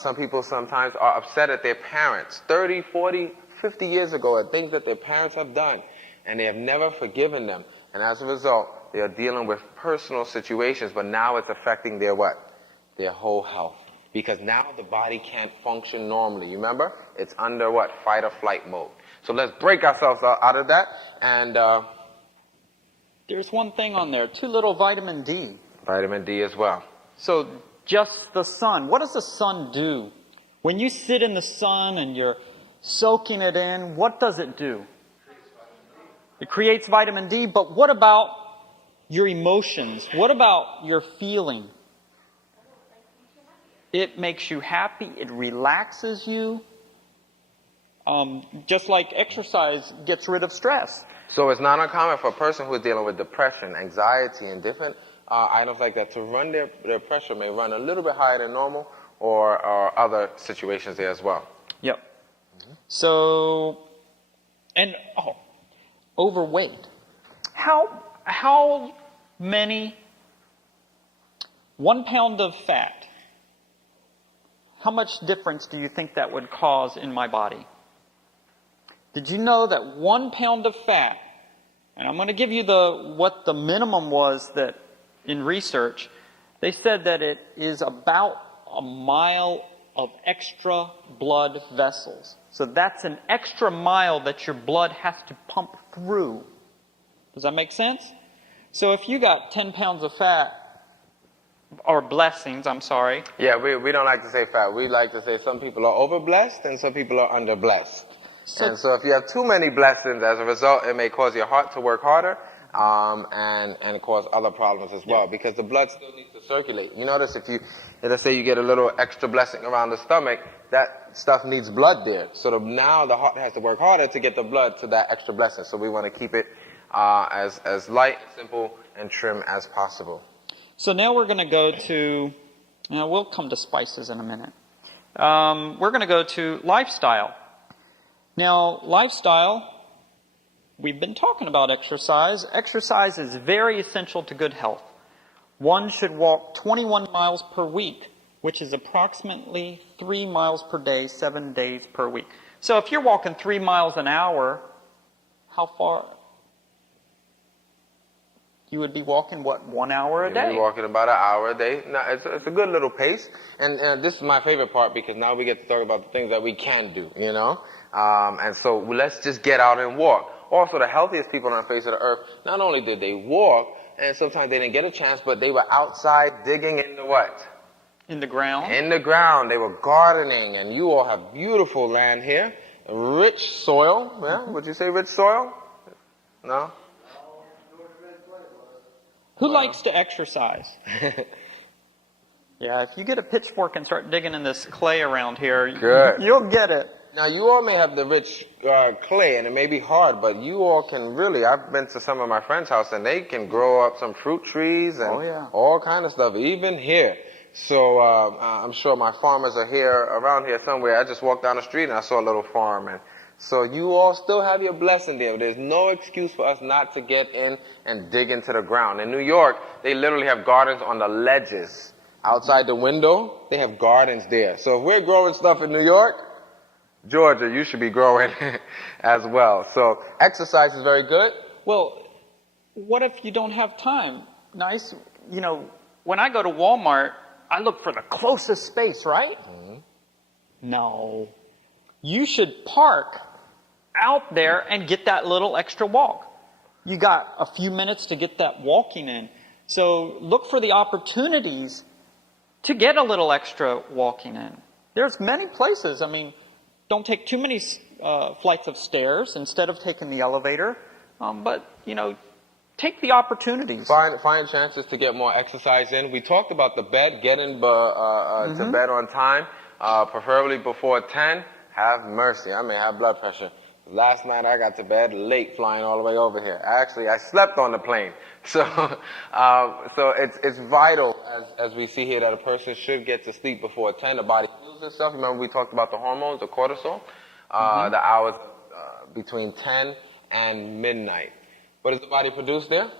Some people sometimes are upset at their parents 30, 40, 50 years ago at things that their parents have done, and they have never forgiven them. And as a result, they are dealing with personal situations, but now it's affecting their what? Their whole health. Because now the body can't function normally. You remember? It's under what? Fight or flight mode. So let's break ourselves out of that. And There's one thing on there, too little vitamin D. vitamin D as well. So just the sun. What does the sun do? When you sit in the sun and you're soaking it in, what does it do? It creates vitamin D, but what about your emotions? What about your feeling? It makes you happy. It relaxes you. Just like exercise gets rid of stress. So it's not uncommon for a person who is dealing with depression, anxiety, and different items like that to run their pressure may run a little bit higher than normal, or other situations there as well. Yep. Mm-hmm. So, and overweight. How many 1 pound of fat? How much difference do you think that would cause in my body? Did you know that 1 pound of fat, and I'm going to give you what the minimum was that in research, they said that it is about a mile of extra blood vessels. So that's an extra mile that your blood has to pump through. Does that make sense? So if you got 10 pounds of fat, or blessings, I'm sorry. Yeah, we don't like to say fat. We like to say some people are over-blessed and some people are under-blessed. And so if you have too many blessings, as a result, it may cause your heart to work harder and cause other problems as well, because the blood still needs to circulate. You notice let's say you get a little extra blessing around the stomach, that stuff needs blood there. So now the heart has to work harder to get the blood to that extra blessing. So we want to keep it as light, simple, and trim as possible. So now we're going to go to, we'll come to spices in a minute. We're going to go to lifestyle. Now, lifestyle, we've been talking about exercise. Exercise is very essential to good health. One should walk 21 miles per week, which is approximately 3 miles per day, 7 days per week. So if you're walking 3 miles an hour, how far? You would be walking, 1 hour a day? You'd be walking about an hour a day. Now, it's a good little pace. And this is my favorite part, because now we get to talk about the things that we can do, you know? And so let's just get out and walk. Also, the healthiest people on the face of the earth, not only did they walk, and sometimes they didn't get a chance, but they were outside digging in the what? In the ground. In the ground. They were gardening, and you all have beautiful land here. Rich soil. Yeah? Would you say rich soil? No? Who likes to exercise? Yeah, if you get a pitchfork and start digging in this clay around here, Good. You'll get it. Now, you all may have the rich clay, and it may be hard, but you all can really, I've been to some of my friends' house, and they can grow up some fruit trees and all kind of stuff, even here. So I'm sure my farmers are here, around here somewhere. I just walked down the street, and I saw a little farm, and so you all still have your blessing there. There's no excuse for us not to get in and dig into the ground. In New York, they literally have gardens on the ledges. Outside the window, they have gardens there. So if we're growing stuff in New York, Georgia, you should be growing as well. So exercise is very good. Well, what if you don't have time? Nice, when I go to Walmart, I look for the closest space, right? Mm-hmm. No. You should park out there and get that little extra walk. You got a few minutes to get that walking in. So look for the opportunities to get a little extra walking in. There's many places. Don't take too many flights of stairs instead of taking the elevator. But take the opportunities. Find chances to get more exercise in. We talked about the bed, getting to bed on time, preferably before 10. Have mercy. I may have blood pressure. Last night I got to bed late flying all the way over here. Actually, I slept on the plane. So, so it's vital, as we see here, that a person should get to sleep before 10. The body heals itself. Remember we talked about the hormones, the cortisol, the hours between 10 and midnight. What does the body produce there?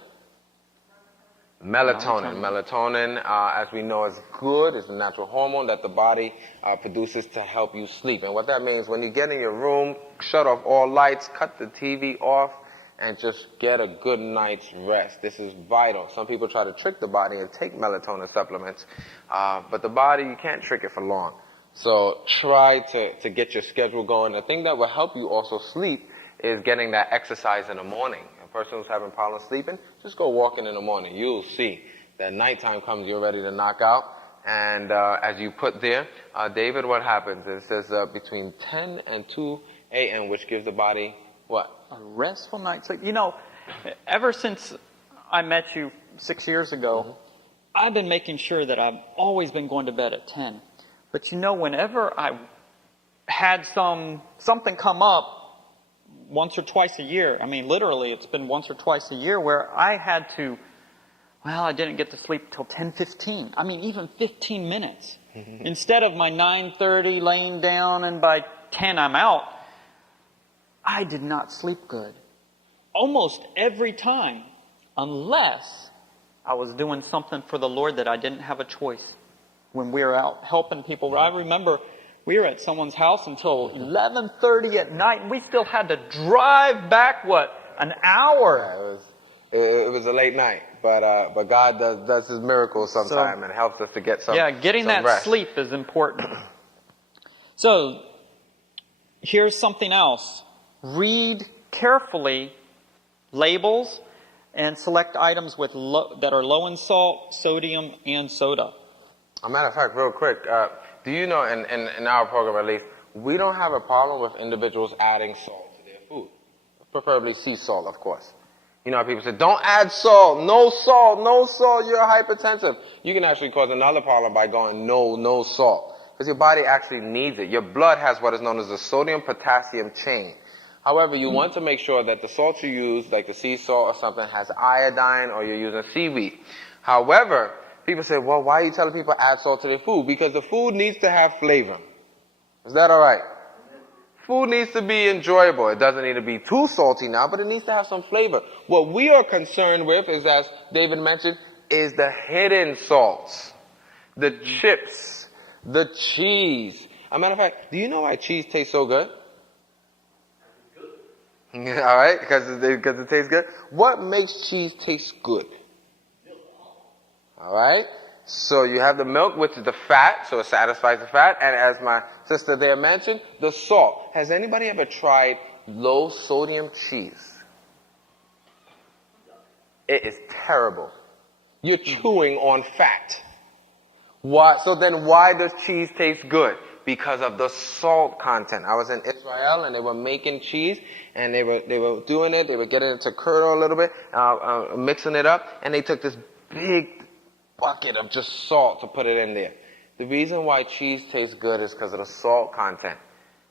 Melatonin. Melatonin, as we know, is good. It's a natural hormone that the body produces to help you sleep. And what that means, when you get in your room, shut off all lights, cut the TV off, and just get a good night's rest. This is vital. Some people try to trick the body and take melatonin supplements, but the body, you can't trick it for long. So try to get your schedule going. The thing that will help you also sleep is getting that exercise in the morning. A person who's having problems sleeping, just go walking in the morning. You'll see that nighttime comes, you're ready to knock out. And as you put there, David, what happens? It says between 10 and 2 a.m., which gives the body what? A restful night's sleep. You know, ever since I met you 6 years ago, I've been making sure that I've always been going to bed at 10. But you know, whenever I had something come up once or twice a year, I mean, literally, it's been once or twice a year where I had to, well, I didn't get to sleep till 10:15. I mean, even 15 minutes. Instead of my 9:30 laying down and by 10 I'm out, I did not sleep good. Almost every time, unless I was doing something for the Lord that I didn't have a choice. When we were out helping people, I remember we were at someone's house until 11:30 at night, and we still had to drive back, an hour? Yeah, it was a late night, but God does His miracles sometime and helps us to get some. Yeah, getting some that rest. sleep is important. So here's something else. Read carefully labels and select items that are low in salt, sodium, and soda. A matter of fact, real quick, do you know, in our program at least, we don't have a problem with individuals adding salt to their food. Preferably sea salt, of course. You know how people say, don't add salt, no salt, no salt, you're hypertensive. You can actually cause another problem by going no salt. Because your body actually needs it. Your blood has what is known as the sodium-potassium chain. However, you want to make sure that the salt you use, like the sea salt or something, has iodine, or you're using seaweed. However, people say, well, why are you telling people add salt to their food? Because the food needs to have flavor. Is that all right? Food needs to be enjoyable. It doesn't need to be too salty now, but it needs to have some flavor. What we are concerned with is, as David mentioned, is the hidden salts. The chips, the cheese. As a matter of fact, do you know why cheese tastes so good? All right, because it tastes good. What makes cheese taste good? All right, so you have the milk, which is the fat, so it satisfies the fat, and as my sister there mentioned, the salt. Has anybody ever tried low sodium cheese? It is terrible. You're chewing on fat. Why? So then why does cheese taste good? Because of the salt content. I was in Israel and they were making cheese and they were doing it. They were getting it to curdle a little bit, mixing it up, and they took this big bucket of just salt to put it in there. The reason why cheese tastes good is because of the salt content.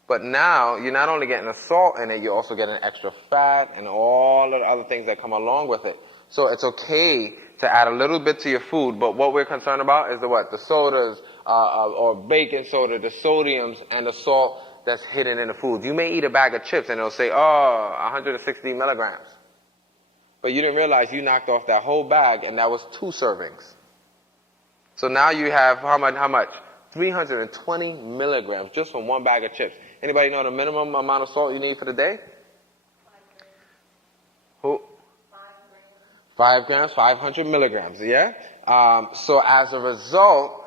But now you're not only getting the salt in it, you're also getting extra fat and all of the other things that come along with it. So it's okay to add a little bit to your food, but what we're concerned about is the sodas, or baking soda, the sodiums, and the salt that's hidden in the food. You may eat a bag of chips and it'll say, 160 milligrams. But you didn't realize you knocked off that whole bag and that was 2 servings. So now you have how much? 320 milligrams just from one bag of chips. Anybody know the minimum amount of salt you need for the day? 5 grams, 500 milligrams, yeah? So as a result,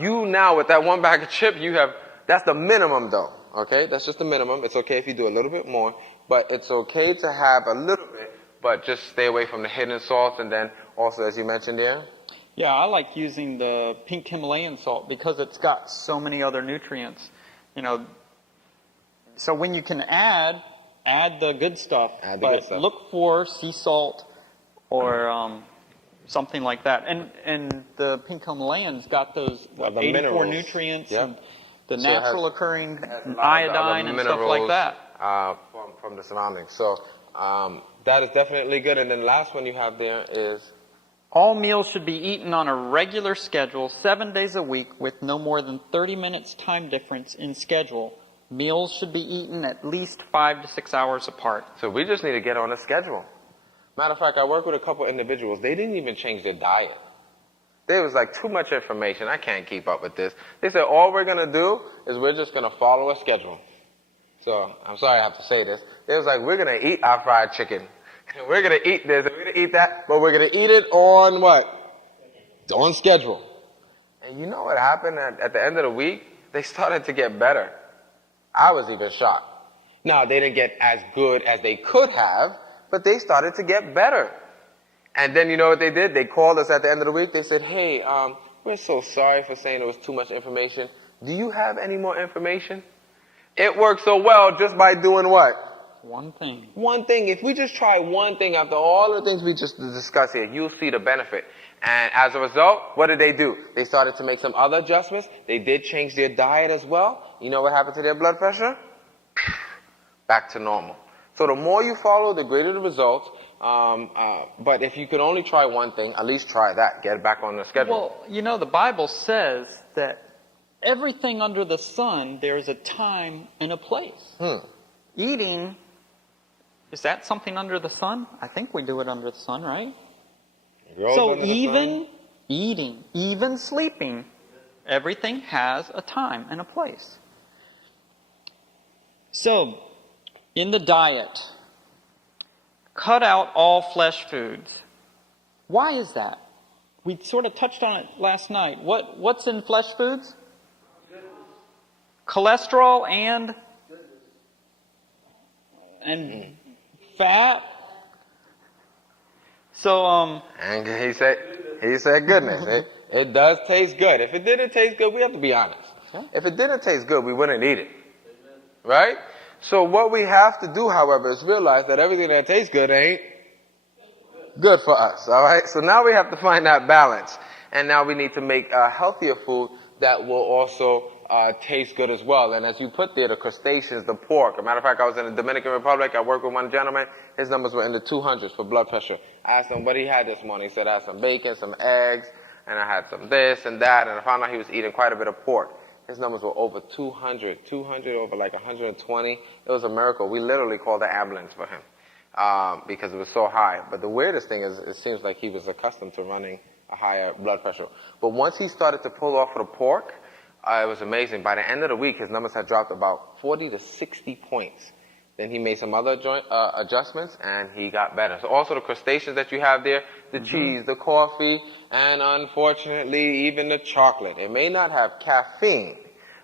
you now with that one bag of chip, that's the minimum though, okay? That's just the minimum. It's okay if you do a little bit more, but it's okay to have a little bit, but just stay away from the hidden salts, and then also, as you mentioned there. Yeah, I like using the pink Himalayan salt because it's got so many other nutrients, so when you can add the good stuff, look for sea salt or something like that. And the pink Himalayan's got those 84 minerals. Nutrients, Yep. and the natural occurring iodine and stuff like that. from the surroundings. So that is definitely good. And then the last one you have there is all meals should be eaten on a regular schedule, 7 days a week, with no more than 30 minutes time difference in schedule. Meals should be eaten at least 5 to 6 hours apart. So we just need to get on a schedule. Matter of fact, I work with a couple individuals. They didn't even change their diet. There was like too much information. I can't keep up with this. They said all we're going to do is we're just going to follow a schedule. So I'm sorry I have to say this. They was like, we're going to eat our fried chicken. And we're going to eat this and we're going to eat that. But we're going to eat it on what? On schedule. And you know what happened at the end of the week? They started to get better. I was even shocked. Now, they didn't get as good as they could have, but they started to get better. And then you know what they did? They called us at the end of the week. They said, hey, we're so sorry for saying it was too much information. Do you have any more information? It worked so well just by doing what? One thing. One thing. If we just try one thing after all the things we just discussed here, you'll see the benefit. And as a result, what did they do? They started to make some other adjustments. They did change their diet as well. You know what happened to their blood pressure? Back to normal. So the more you follow, the greater the results. But if you could only try one thing, at least try that. Get back on the schedule. Well, you know, the Bible says that everything under the sun, there's a time and a place. Eating, is that something under the sun? I think we do it under the sun, right? So even eating, even sleeping, everything has a time and a place. So, in the diet, cut out all flesh foods. Why is that? We sort of touched on it last night. What's in flesh foods? Cholesterol and fat. So and he said goodness. It does taste good. If it didn't taste good, we have to be honest. Okay. If it didn't taste good, we wouldn't eat it. Right? So what we have to do, however, is realize that everything that tastes good ain't good for us. All right? So now we have to find that balance. And now we need to make healthier food that will also taste good as well. And as you put there, the crustaceans, the pork. As a matter of fact, I was in the Dominican Republic. I worked with one gentleman. His numbers were in the 200s for blood pressure. I asked him what he had this morning. He said, I had some bacon, some eggs, and I had some this and that. And I found out he was eating quite a bit of pork. His numbers were over 200 over like 120. It was a miracle. We literally called the ambulance for him because it was so high. But the weirdest thing is it seems like he was accustomed to running a higher blood pressure. But once he started to pull off of the pork, it was amazing. By the end of the week, his numbers had dropped about 40 to 60 points. Then he made some other adjustments, and he got better. So also the crustaceans that you have there, the cheese, the coffee, and unfortunately even the chocolate. It may not have caffeine,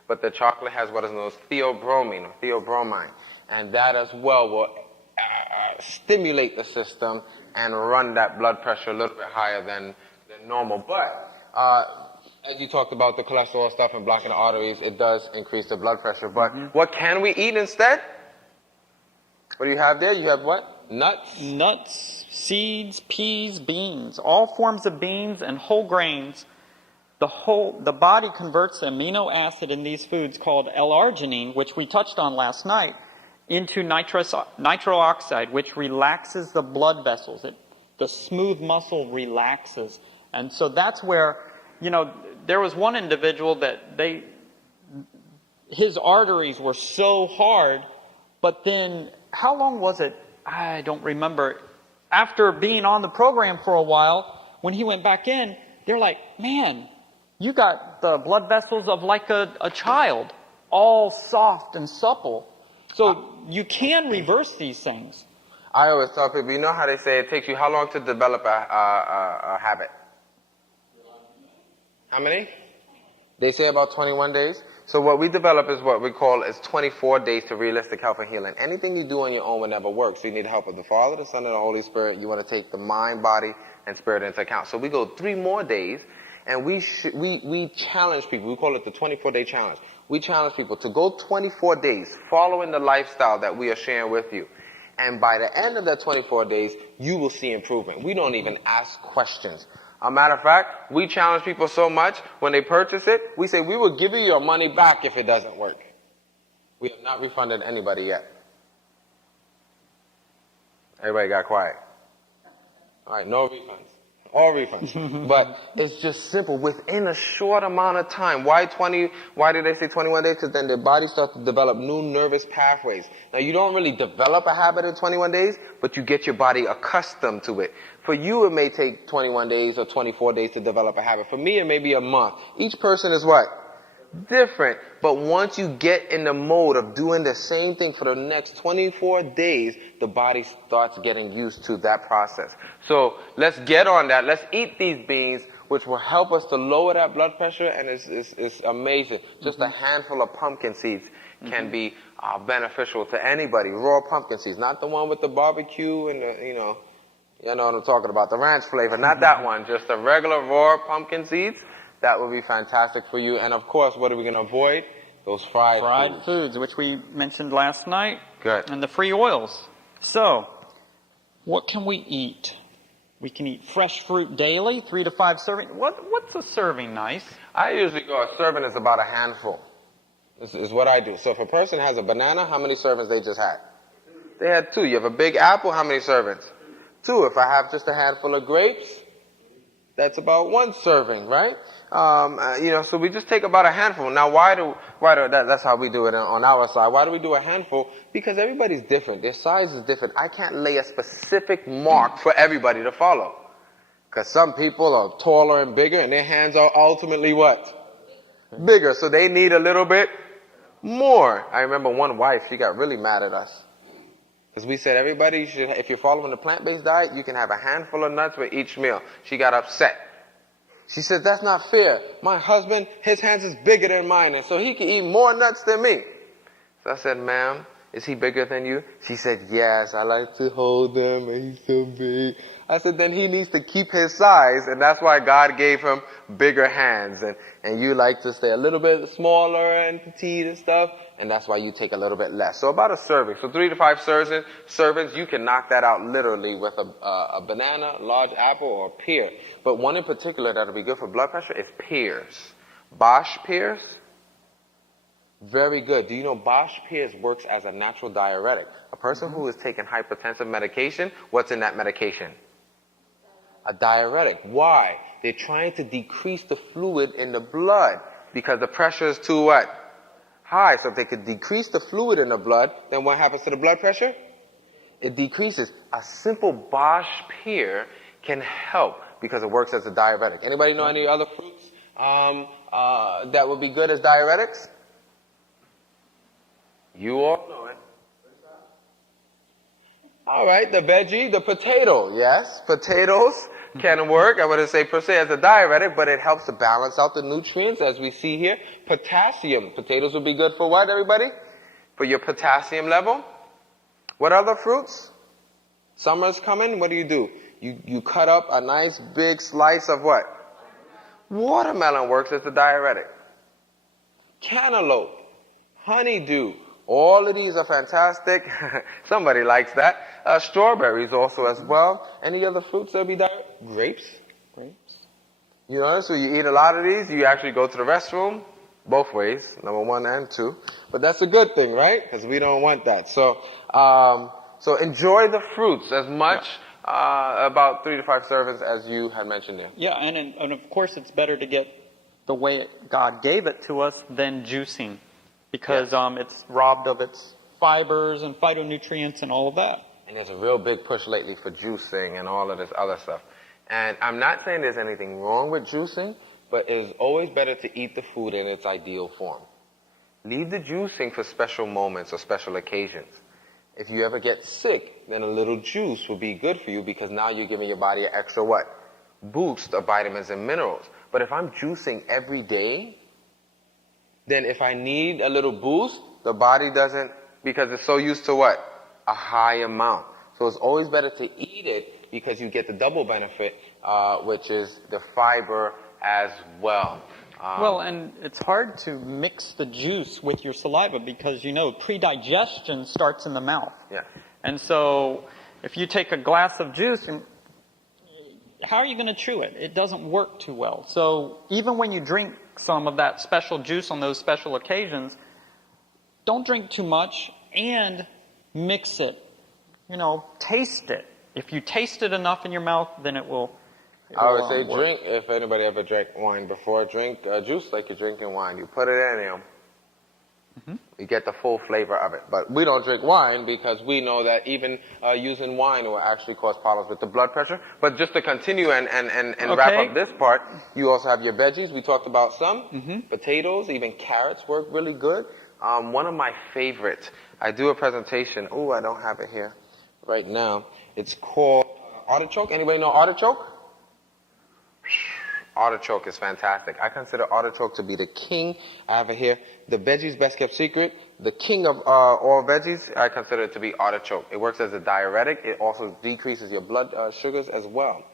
but the chocolate has what is known as theobromine or theobromine. And that as well will stimulate the system and run that blood pressure a little bit higher than normal. But as you talked about the cholesterol stuff and blocking the arteries, it does increase the blood pressure. But what can we eat instead? What do you have there? You have what? Nuts? Nuts, seeds, peas, beans, all forms of beans and whole grains. The body converts the amino acid in these foods called L-arginine, which we touched on last night, into nitro oxide, which relaxes the blood vessels. The smooth muscle relaxes. And so that's where, you know, there was one individual that his arteries were so hard, but then, how long was it? I don't remember. After being on the program for a while, when he went back in, they're like, man, you got the blood vessels of like a child, all soft and supple. So you can reverse these things. I always tell people, you know how they say it takes you how long to develop a habit? How many? They say about 21 days. So what we develop is what we call is 24 days to realistic health and healing. Anything you do on your own will never work. So you need the help of the Father, the Son, and the Holy Spirit. You want to take the mind, body, and spirit into account. So we go 3 more days, and we challenge people. We call it the 24-day challenge. We challenge people to go 24 days following the lifestyle that we are sharing with you. And by the end of that 24 days, you will see improvement. We don't even ask questions. A matter of fact, we challenge people so much, when they purchase it, we say, we will give you your money back if it doesn't work. We have not refunded anybody yet. Everybody got quiet. All right, no refunds. All refunds. But it's just simple. Within a short amount of time. Why did they say 21 days? Because then their body starts to develop new nervous pathways. Now, you don't really develop a habit in 21 days, but you get your body accustomed to it. For you, it may take 21 days or 24 days to develop a habit. For me, it may be a month. Each person is what? Different. But once you get in the mode of doing the same thing for the next 24 days, the body starts getting used to that process. So let's get on that. Let's eat these beans, which will help us to lower that blood pressure, and it's amazing. Just a handful of pumpkin seeds can be beneficial to anybody. Raw pumpkin seeds, not the one with the barbecue and the, you know what I'm talking about, the ranch flavor. Not that one, just the regular raw pumpkin seeds. That would be fantastic for you. And of course, what are we going to avoid? Those fried foods, which we mentioned last night. Good. And the free oils. So, what can we eat? We can eat fresh fruit daily, 3 to 5 servings. What's a serving, Nice? I usually go, a serving is about a handful. This is what I do. So if a person has a banana, how many servings they just had? They had 2. You have a big apple, how many servings? 2. If I have just a handful of grapes, that's about 1 serving, right? So we just take about a handful. Now, that's how we do it on our side. Why do we do a handful? Because everybody's different. Their size is different. I can't lay a specific mark for everybody to follow. Because some people are taller and bigger, and their hands are ultimately what? Bigger. So they need a little bit more. I remember one wife, she got really mad at us. Because we said everybody should, if you're following the plant-based diet, you can have a handful of nuts with each meal. She got upset. She said, that's not fair. My husband, his hands is bigger than mine, and so he can eat more nuts than me. So I said, ma'am, is he bigger than you? She said, yes, I like to hold him, and he's so big. I said, then he needs to keep his size, and that's why God gave him bigger hands. And you like to stay a little bit smaller and petite and stuff, and that's why you take a little bit less. So about a serving. So 3 to 5 servings, you can knock that out literally with a banana, large apple, or a pear. But one in particular that'll be good for blood pressure is pears. Bosch pears. Very good. Do you know Bosch pears works as a natural diuretic? A person who is taking hypertensive medication, what's in that medication? A diuretic. Why? They're trying to decrease the fluid in the blood because the pressure is too what? High. So if they could decrease the fluid in the blood, then what happens to the blood pressure? It decreases. A simple Bosch pear can help because it works as a diuretic. Anybody know any other fruits that would be good as diuretics? You all know it. All right, the veggie, the potato. Yes, potatoes can work. I wouldn't say per se as a diuretic, but it helps to balance out the nutrients as we see here. Potassium. Potatoes would be good for what, everybody? For your potassium level. What other fruits? Summer's coming. What do? You cut up a nice big slice of what? Watermelon works as a diuretic. Cantaloupe. Honeydew. All of these are fantastic. Somebody likes that. Strawberries also as well. Any other fruits that would be diuretic? Grapes. You know, so you eat a lot of these, you actually go to the restroom, both ways, number 1 and 2. But that's a good thing, right? Because we don't want that. So enjoy the fruits as much, about 3 to 5 servings as you had mentioned there. Yeah, and of course it's better to get the way God gave it to us than juicing. Because it's robbed of its fibers and phytonutrients and all of that. And there's a real big push lately for juicing and all of this other stuff. And I'm not saying there's anything wrong with juicing, but it is always better to eat the food in its ideal form. Leave the juicing for special moments or special occasions. If you ever get sick, then a little juice will be good for you because now you're giving your body an extra what? Boost of vitamins and minerals. But if I'm juicing every day, then if I need a little boost, the body doesn't, because it's so used to what? A high amount. So it's always better to eat it because you get the double benefit, which is the fiber as well. Well, and it's hard to mix the juice with your saliva because, pre-digestion starts in the mouth. Yeah. And so if you take a glass of juice, how are you going to chew it? It doesn't work too well. So even when you drink some of that special juice on those special occasions, don't drink too much and mix it. taste it. If you taste it enough in your mouth, then it will. I would say work. drink, if anybody ever drank wine before, drink juice like you're drinking wine. You put it in there, you get the full flavor of it. But we don't drink wine because we know that even using wine will actually cause problems with the blood pressure. But just to continue and wrap up this part, you also have your veggies. We talked about some. Potatoes, even carrots work really good. One of my favorites, I do a presentation. Oh, I don't have it here right now. It's called artichoke. Anybody know artichoke? Artichoke is fantastic. I consider artichoke to be the king. I have it here. The veggies best kept secret. The king of all veggies, I consider it to be artichoke. It works as a diuretic. It also decreases your blood sugars as well.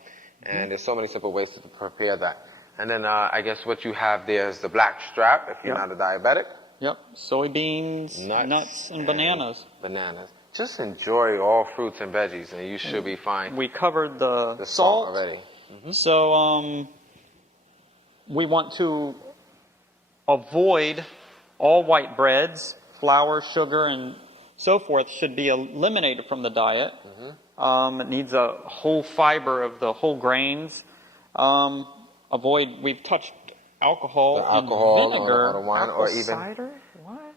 And there's so many simple ways to prepare that. And then I guess what you have there is the black strap if you're not a diabetic. Yep. Soybeans, nuts, and bananas. Bananas. Just enjoy all fruits and veggies and you should be fine. We covered the salt already. So we want to avoid all white breads, flour, sugar, and so forth should be eliminated from the diet. It needs a whole fiber of the whole grains. We've touched alcohol, and vinegar, or wine, or even cider. What?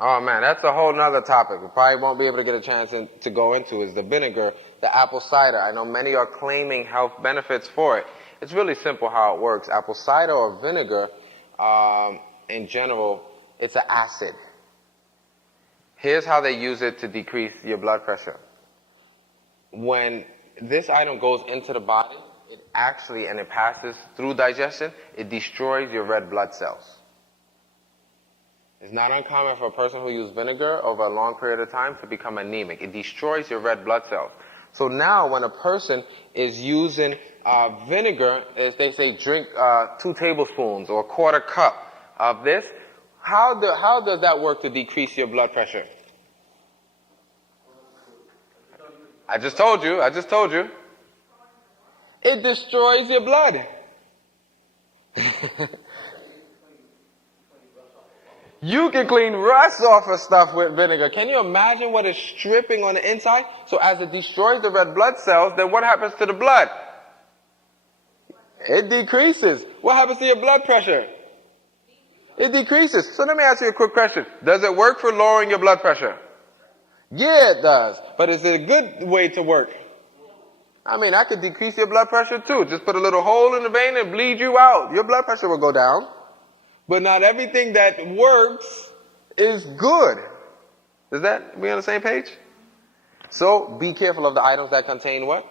Oh man, that's a whole nother topic. We probably won't be able to get a chance to go into is the vinegar, the apple cider. I know many are claiming health benefits for it. It's really simple how it works. Apple cider or vinegar, in general, it's an acid. Here's how they use it to decrease your blood pressure. When this item goes into the body, it actually, and it passes through digestion, it destroys your red blood cells. It's not uncommon for a person who uses vinegar over a long period of time to become anemic. It destroys your red blood cells. So now when a person is using vinegar, as they say, drink 2 tablespoons or a quarter cup of this, how does that work to decrease your blood pressure? I just told you. It destroys your blood. You can clean rust off of stuff with vinegar. Can you imagine what is stripping on the inside? So as it destroys the red blood cells, then what happens to the blood? It decreases. What happens to your blood pressure? It decreases. So let me ask you a quick question. Does it work for lowering your blood pressure? Yeah, it does. But is it a good way to work? I mean, I could decrease your blood pressure too. Just put a little hole in the vein and bleed you out. Your blood pressure will go down. But not everything that works is good. Is that, we on the same page? So be careful of the items that contain what?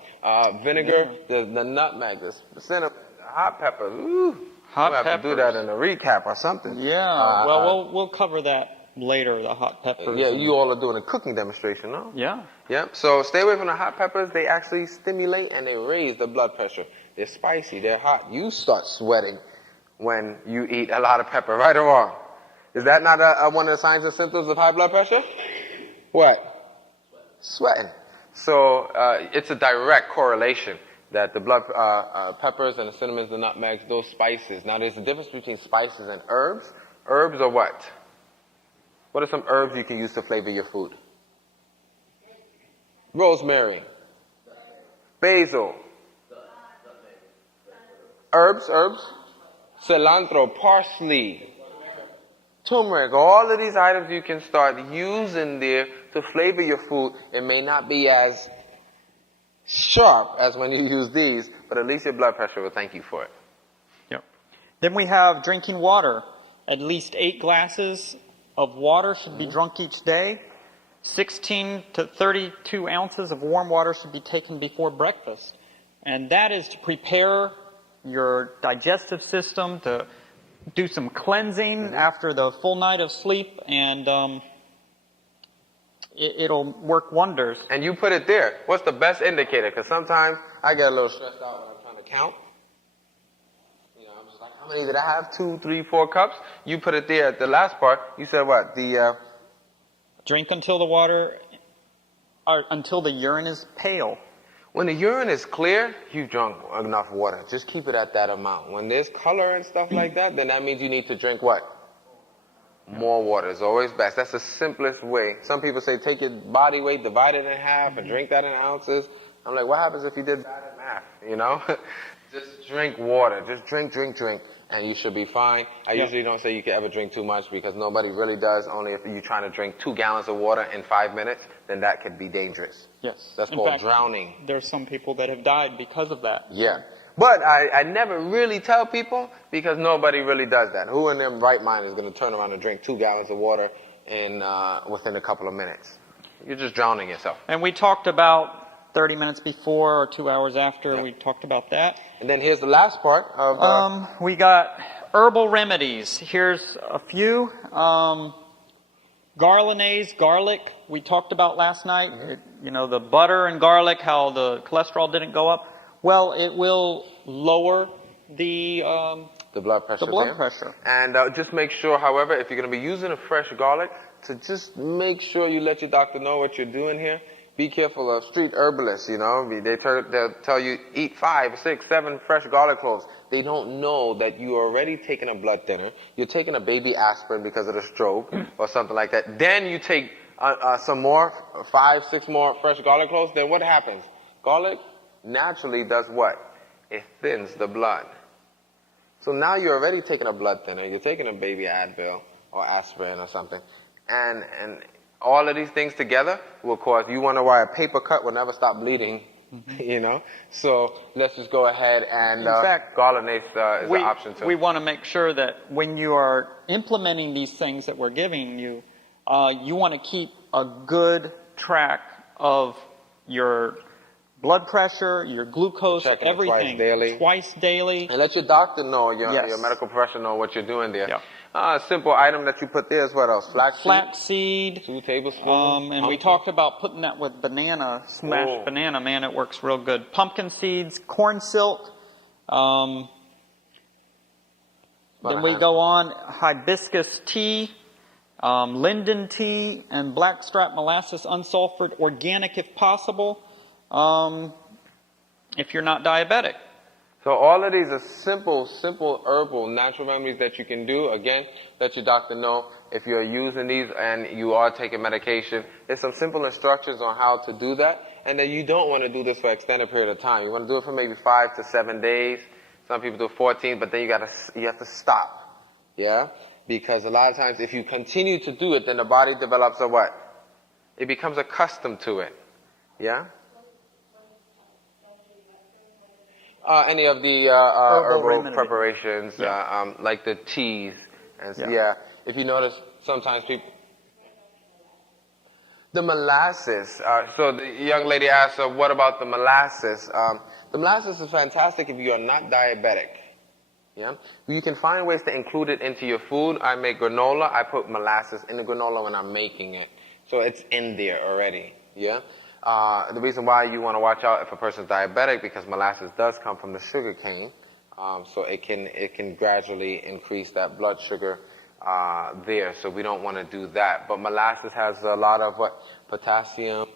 Vinegar, the nutmeg, the cinnamon, the hot peppers. Ooh. We'll have to do that in a recap or something. Yeah, we'll cover that later, the hot peppers. Yeah, you all are doing a cooking demonstration, no? Yeah. Yep, so stay away from the hot peppers. They actually stimulate and they raise the blood pressure. They're spicy, they're hot. You start sweating when you eat a lot of pepper, right or wrong? Is that not one of the signs and symptoms of high blood pressure? What? Sweating. So it's a direct correlation that the blood peppers and the cinnamons, the nutmegs, those spices. Now there's a difference between spices and herbs. Herbs are what? What are some herbs you can use to flavor your food? Rosemary. Basil. Herbs. Cilantro, parsley, turmeric, all of these items you can start using there to flavor your food. It may not be as sharp as when you use these, but at least your blood pressure will thank you for it. Yep. Then we have drinking water. At least 8 glasses of water should be drunk each day. 16 to 32 ounces of warm water should be taken before breakfast. And that is to prepare your digestive system, to do some cleansing after the full night of sleep, and it'll work wonders. And you put it there. What's the best indicator? Because sometimes I get a little stressed out when I'm trying to count. You know, I'm just like, how many did I have? 2, 3, 4 cups? You put it there at the last part. You said what? Drink until until the urine is pale. When the urine is clear, you've drunk enough water. Just keep it at that amount. When there's color and stuff like that, then that means you need to drink what? More water is always best. That's the simplest way. Some people say take your body weight, divide it in half, and drink that in ounces. I'm like, what happens if you did that in math? You know? Just drink water. Just drink, and you should be fine. I usually don't say you can ever drink too much because nobody really does. Only if you're trying to drink 2 gallons of water in 5 minutes, then that could be dangerous. Yes. That's in called fact, drowning. There's some people that have died because of that. Yeah. But I never really tell people because nobody really does that. Who in their right mind is going to turn around and drink 2 gallons of water in within a couple of minutes? You're just drowning yourself. And we talked about 30 minutes before or 2 hours after. We talked about that. And then here's the last part of... we got herbal remedies. Here's a few. Garlic, garlic, we talked about last night. The butter and garlic, how the cholesterol didn't go up. Well, it will lower the blood pressure. The blood pressure. And just make sure, however, if you're going to be using a fresh garlic, to just make sure you let your doctor know what you're doing here. Be careful of street herbalists, they'll tell you eat 5, 6, 7 fresh garlic cloves. They don't know that you are already taking a blood thinner. You're taking a baby aspirin because of the stroke or something like that. Then you take some more, 5, 6 more fresh garlic cloves. Then what happens? Garlic naturally does what? It thins the blood. So now you're already taking a blood thinner. You're taking a baby Advil or aspirin or something. And all of these things together will cause, you wonder why a paper cut will never stop bleeding, So let's just go ahead and, in fact, garlic is an option too. We want to make sure that when you are implementing these things that we're giving you, you want to keep a good track of your blood pressure, your glucose, everything. Twice daily. And let your doctor know, your medical professional know what you're doing there. Yeah. A simple item that you put there is what else? Flaxseed. 2 tablespoons. And we talked about putting that with banana, smashed banana. Man, it works real good. Pumpkin seeds, corn silk. Then we go on hibiscus tea, linden tea, and blackstrap molasses unsulfured, organic if possible, if you're not diabetic. So all of these are simple herbal, natural remedies that you can do. Again, let your doctor know if you're using these and you are taking medication. There's some simple instructions on how to do that. And then you don't want to do this for an extended period of time. You want to do it for maybe 5 to 7 days. Some people do 14, but then you have to stop. Yeah? Because a lot of times if you continue to do it, then the body develops a what? It becomes accustomed to it. Yeah? Any of the herbal preparations, like the teas, and if you notice, sometimes people. The molasses. So the young lady asked, "What about the molasses?" The molasses is fantastic if you are not diabetic. Yeah, you can find ways to include it into your food. I make granola. I put molasses in the granola when I'm making it, so it's in there already. Yeah. The reason why you want to watch out if a person's diabetic, because molasses does come from the sugar cane, so it can gradually increase that blood sugar there. So we don't want to do that. But molasses has a lot of potassium,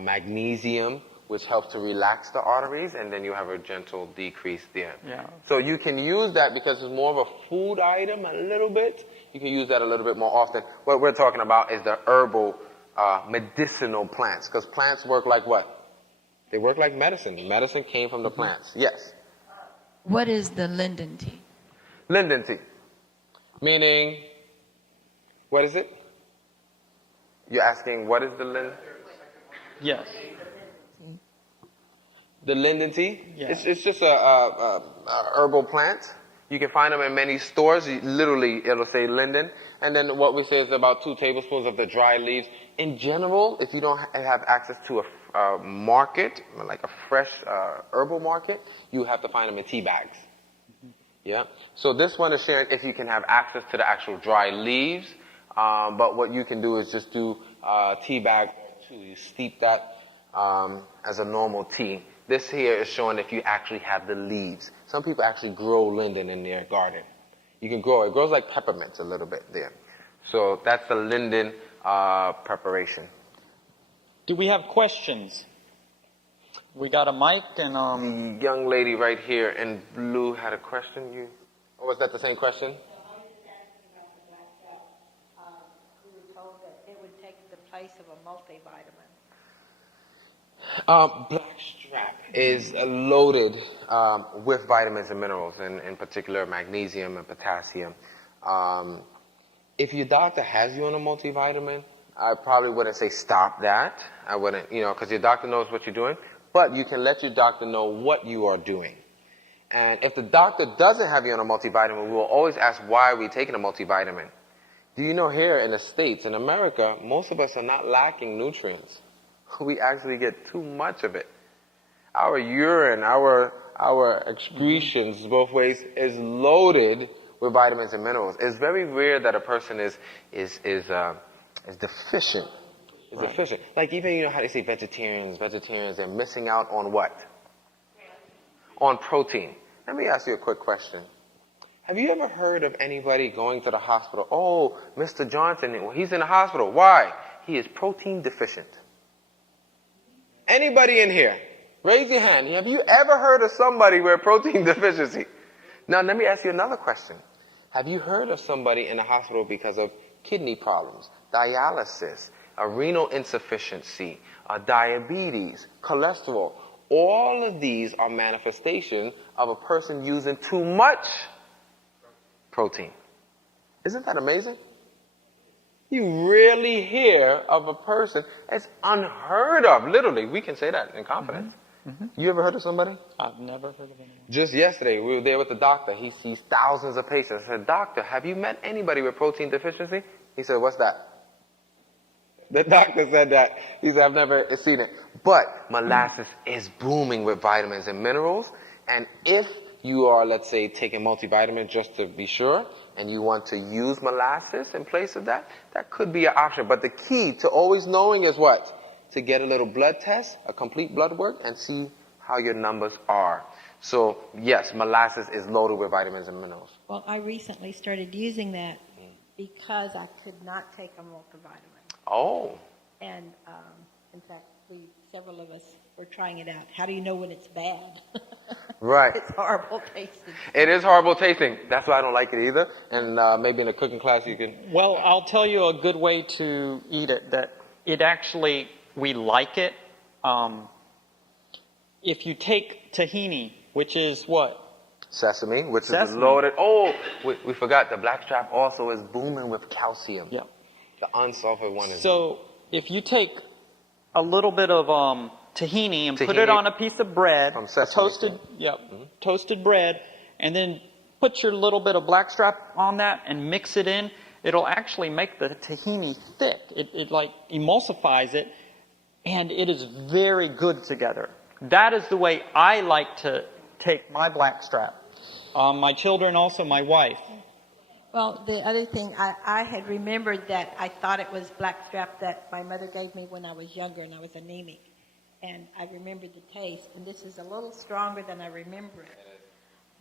magnesium, which helps to relax the arteries, and then you have a gentle decrease there. Yeah. So you can use that because it's more of a food item a little bit. You can use that a little bit more often. What we're talking about is the herbal medicinal plants, because plants work like what? They work like medicine. Medicine came from the plants. Yes. What is the linden tea? Linden tea. Meaning, what is it? You're asking what is the linden? Yes. The linden tea? Yeah. It's just a herbal plant. You can find them in many stores. Literally, it'll say linden. And then what we say is about 2 tablespoons of the dry leaves. In general, if you don't have access to a market, like a fresh herbal market, you have to find them in tea bags. Yeah. So this one is sharing if you can have access to the actual dry leaves. But what you can do is just do tea bag or 2. You steep that as a normal tea. This here is showing if you actually have the leaves. Some people actually grow linden in their garden. You can grow it. It grows like peppermint a little bit there. So that's the linden preparation. Do we have questions? We got a mic and The young lady right here in blue had a question. Or was that the same question? multivitamin? Blackstrap is loaded with vitamins and minerals, and in particular magnesium and potassium. If your doctor has you on a multivitamin, I probably wouldn't say stop that. I wouldn't, because your doctor knows what you're doing. But you can let your doctor know what you are doing. And if the doctor doesn't have you on a multivitamin, we will always ask, why are we taking a multivitamin? Do you know here in the States, in America, most of us are not lacking nutrients. We actually get too much of it. Our urine, our excretions, both ways, is loaded with vitamins and minerals. It's very rare that a person is deficient. Is deficient. Like even, how they say vegetarians, they're missing out on what? On protein. Let me ask you a quick question. Have you ever heard of anybody going to the hospital? Oh, Mr. Johnson, he's in the hospital. Why? He is protein deficient. Anybody in here? Raise your hand. Have you ever heard of somebody with protein deficiency? Now, let me ask you another question. Have you heard of somebody in the hospital because of kidney problems, dialysis, a renal insufficiency, diabetes, cholesterol? All of these are manifestations of a person using too much protein. Isn't that amazing? You rarely hear of a person. It's unheard of. Literally, we can say that in confidence. Mm-hmm. You ever heard of somebody? I've never heard of anyone. Just yesterday, we were there with the doctor. He sees thousands of patients. I said, doctor, have you met anybody with protein deficiency? He said, what's that? The doctor said that. He said, I've never seen it. But molasses is booming with vitamins and minerals. And if you are, let's say, taking multivitamin just to be sure, and you want to use molasses in place of that, that could be an option. But the key to always knowing is what? To get a little blood test, a complete blood work, and see how your numbers are. So, yes, molasses is loaded with vitamins and minerals. Well, I recently started using that because I could not take a multivitamin. Oh. And, in fact, several of us were trying it out. How do you know when it's bad? Right. It's horrible tasting. It is horrible tasting. That's why I don't like it either. And maybe in a cooking class you can... Well, I'll tell you a good way to eat it, that it actually, we like it. If you take tahini, which is what? Sesame, which Sesame. is loaded. Oh, we forgot the blackstrap also is booming with calcium. Yeah. The unsulfurated one is... So if you take a little bit of tahini and put it on a piece of bread, from sesame, toasted bread, and then put your little bit of blackstrap on that and mix it in, it'll actually make the tahini thick. It like emulsifies it, and it is very good together. That is the way I like to take my blackstrap. My children also, my wife. Well, the other thing, I had remembered that I thought it was blackstrap that my mother gave me when I was younger and I was anemic. And I remembered the taste, and this is a little stronger than I remember it.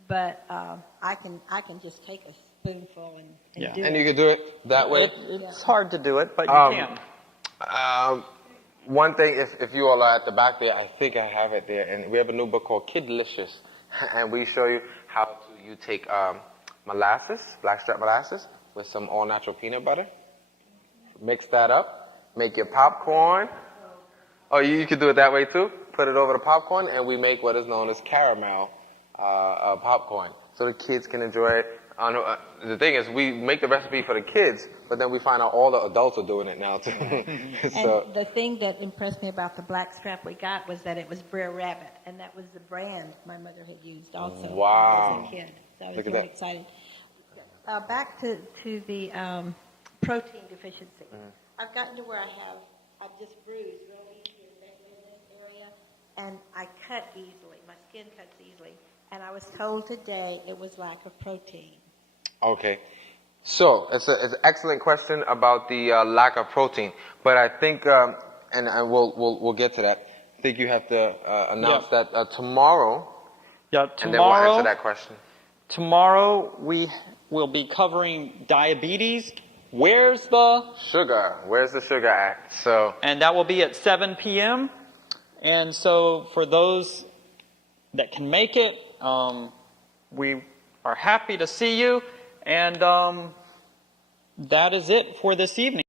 But I can just take a spoonful and do it. And you can do it that way? It's hard to do it, but you can. One thing, if you all are at the back there, I think I have it there, and we have a new book called Kidlicious, and we show you how you take molasses, blackstrap molasses, with some all-natural peanut butter. Mix that up, make your popcorn. Oh, you can do it that way too. Put it over the popcorn, and we make what is known as caramel popcorn, so the kids can enjoy it. The thing is, we make the recipe for the kids, but then we find out all the adults are doing it now too. So, and the thing that impressed me about the blackstrap we got was that it was Brer Rabbit, and that was the brand my mother had used also when I was a kid. So I was very excited. Back to the protein deficiency. I've gotten to where I've just bruised real easy in this area, and I cut easily. My skin cuts easily. And I was told today it was lack of protein. Okay. So, it's an excellent question about the lack of protein. But I think, and we'll get to that, I think you have to announce that tomorrow. Yeah, tomorrow. And then we'll answer that question. Tomorrow we will be covering diabetes. Where's the sugar? Where's the sugar at? So, and that will be at 7 p.m. And so for those that can make it, we are happy to see you. And that is it for this evening.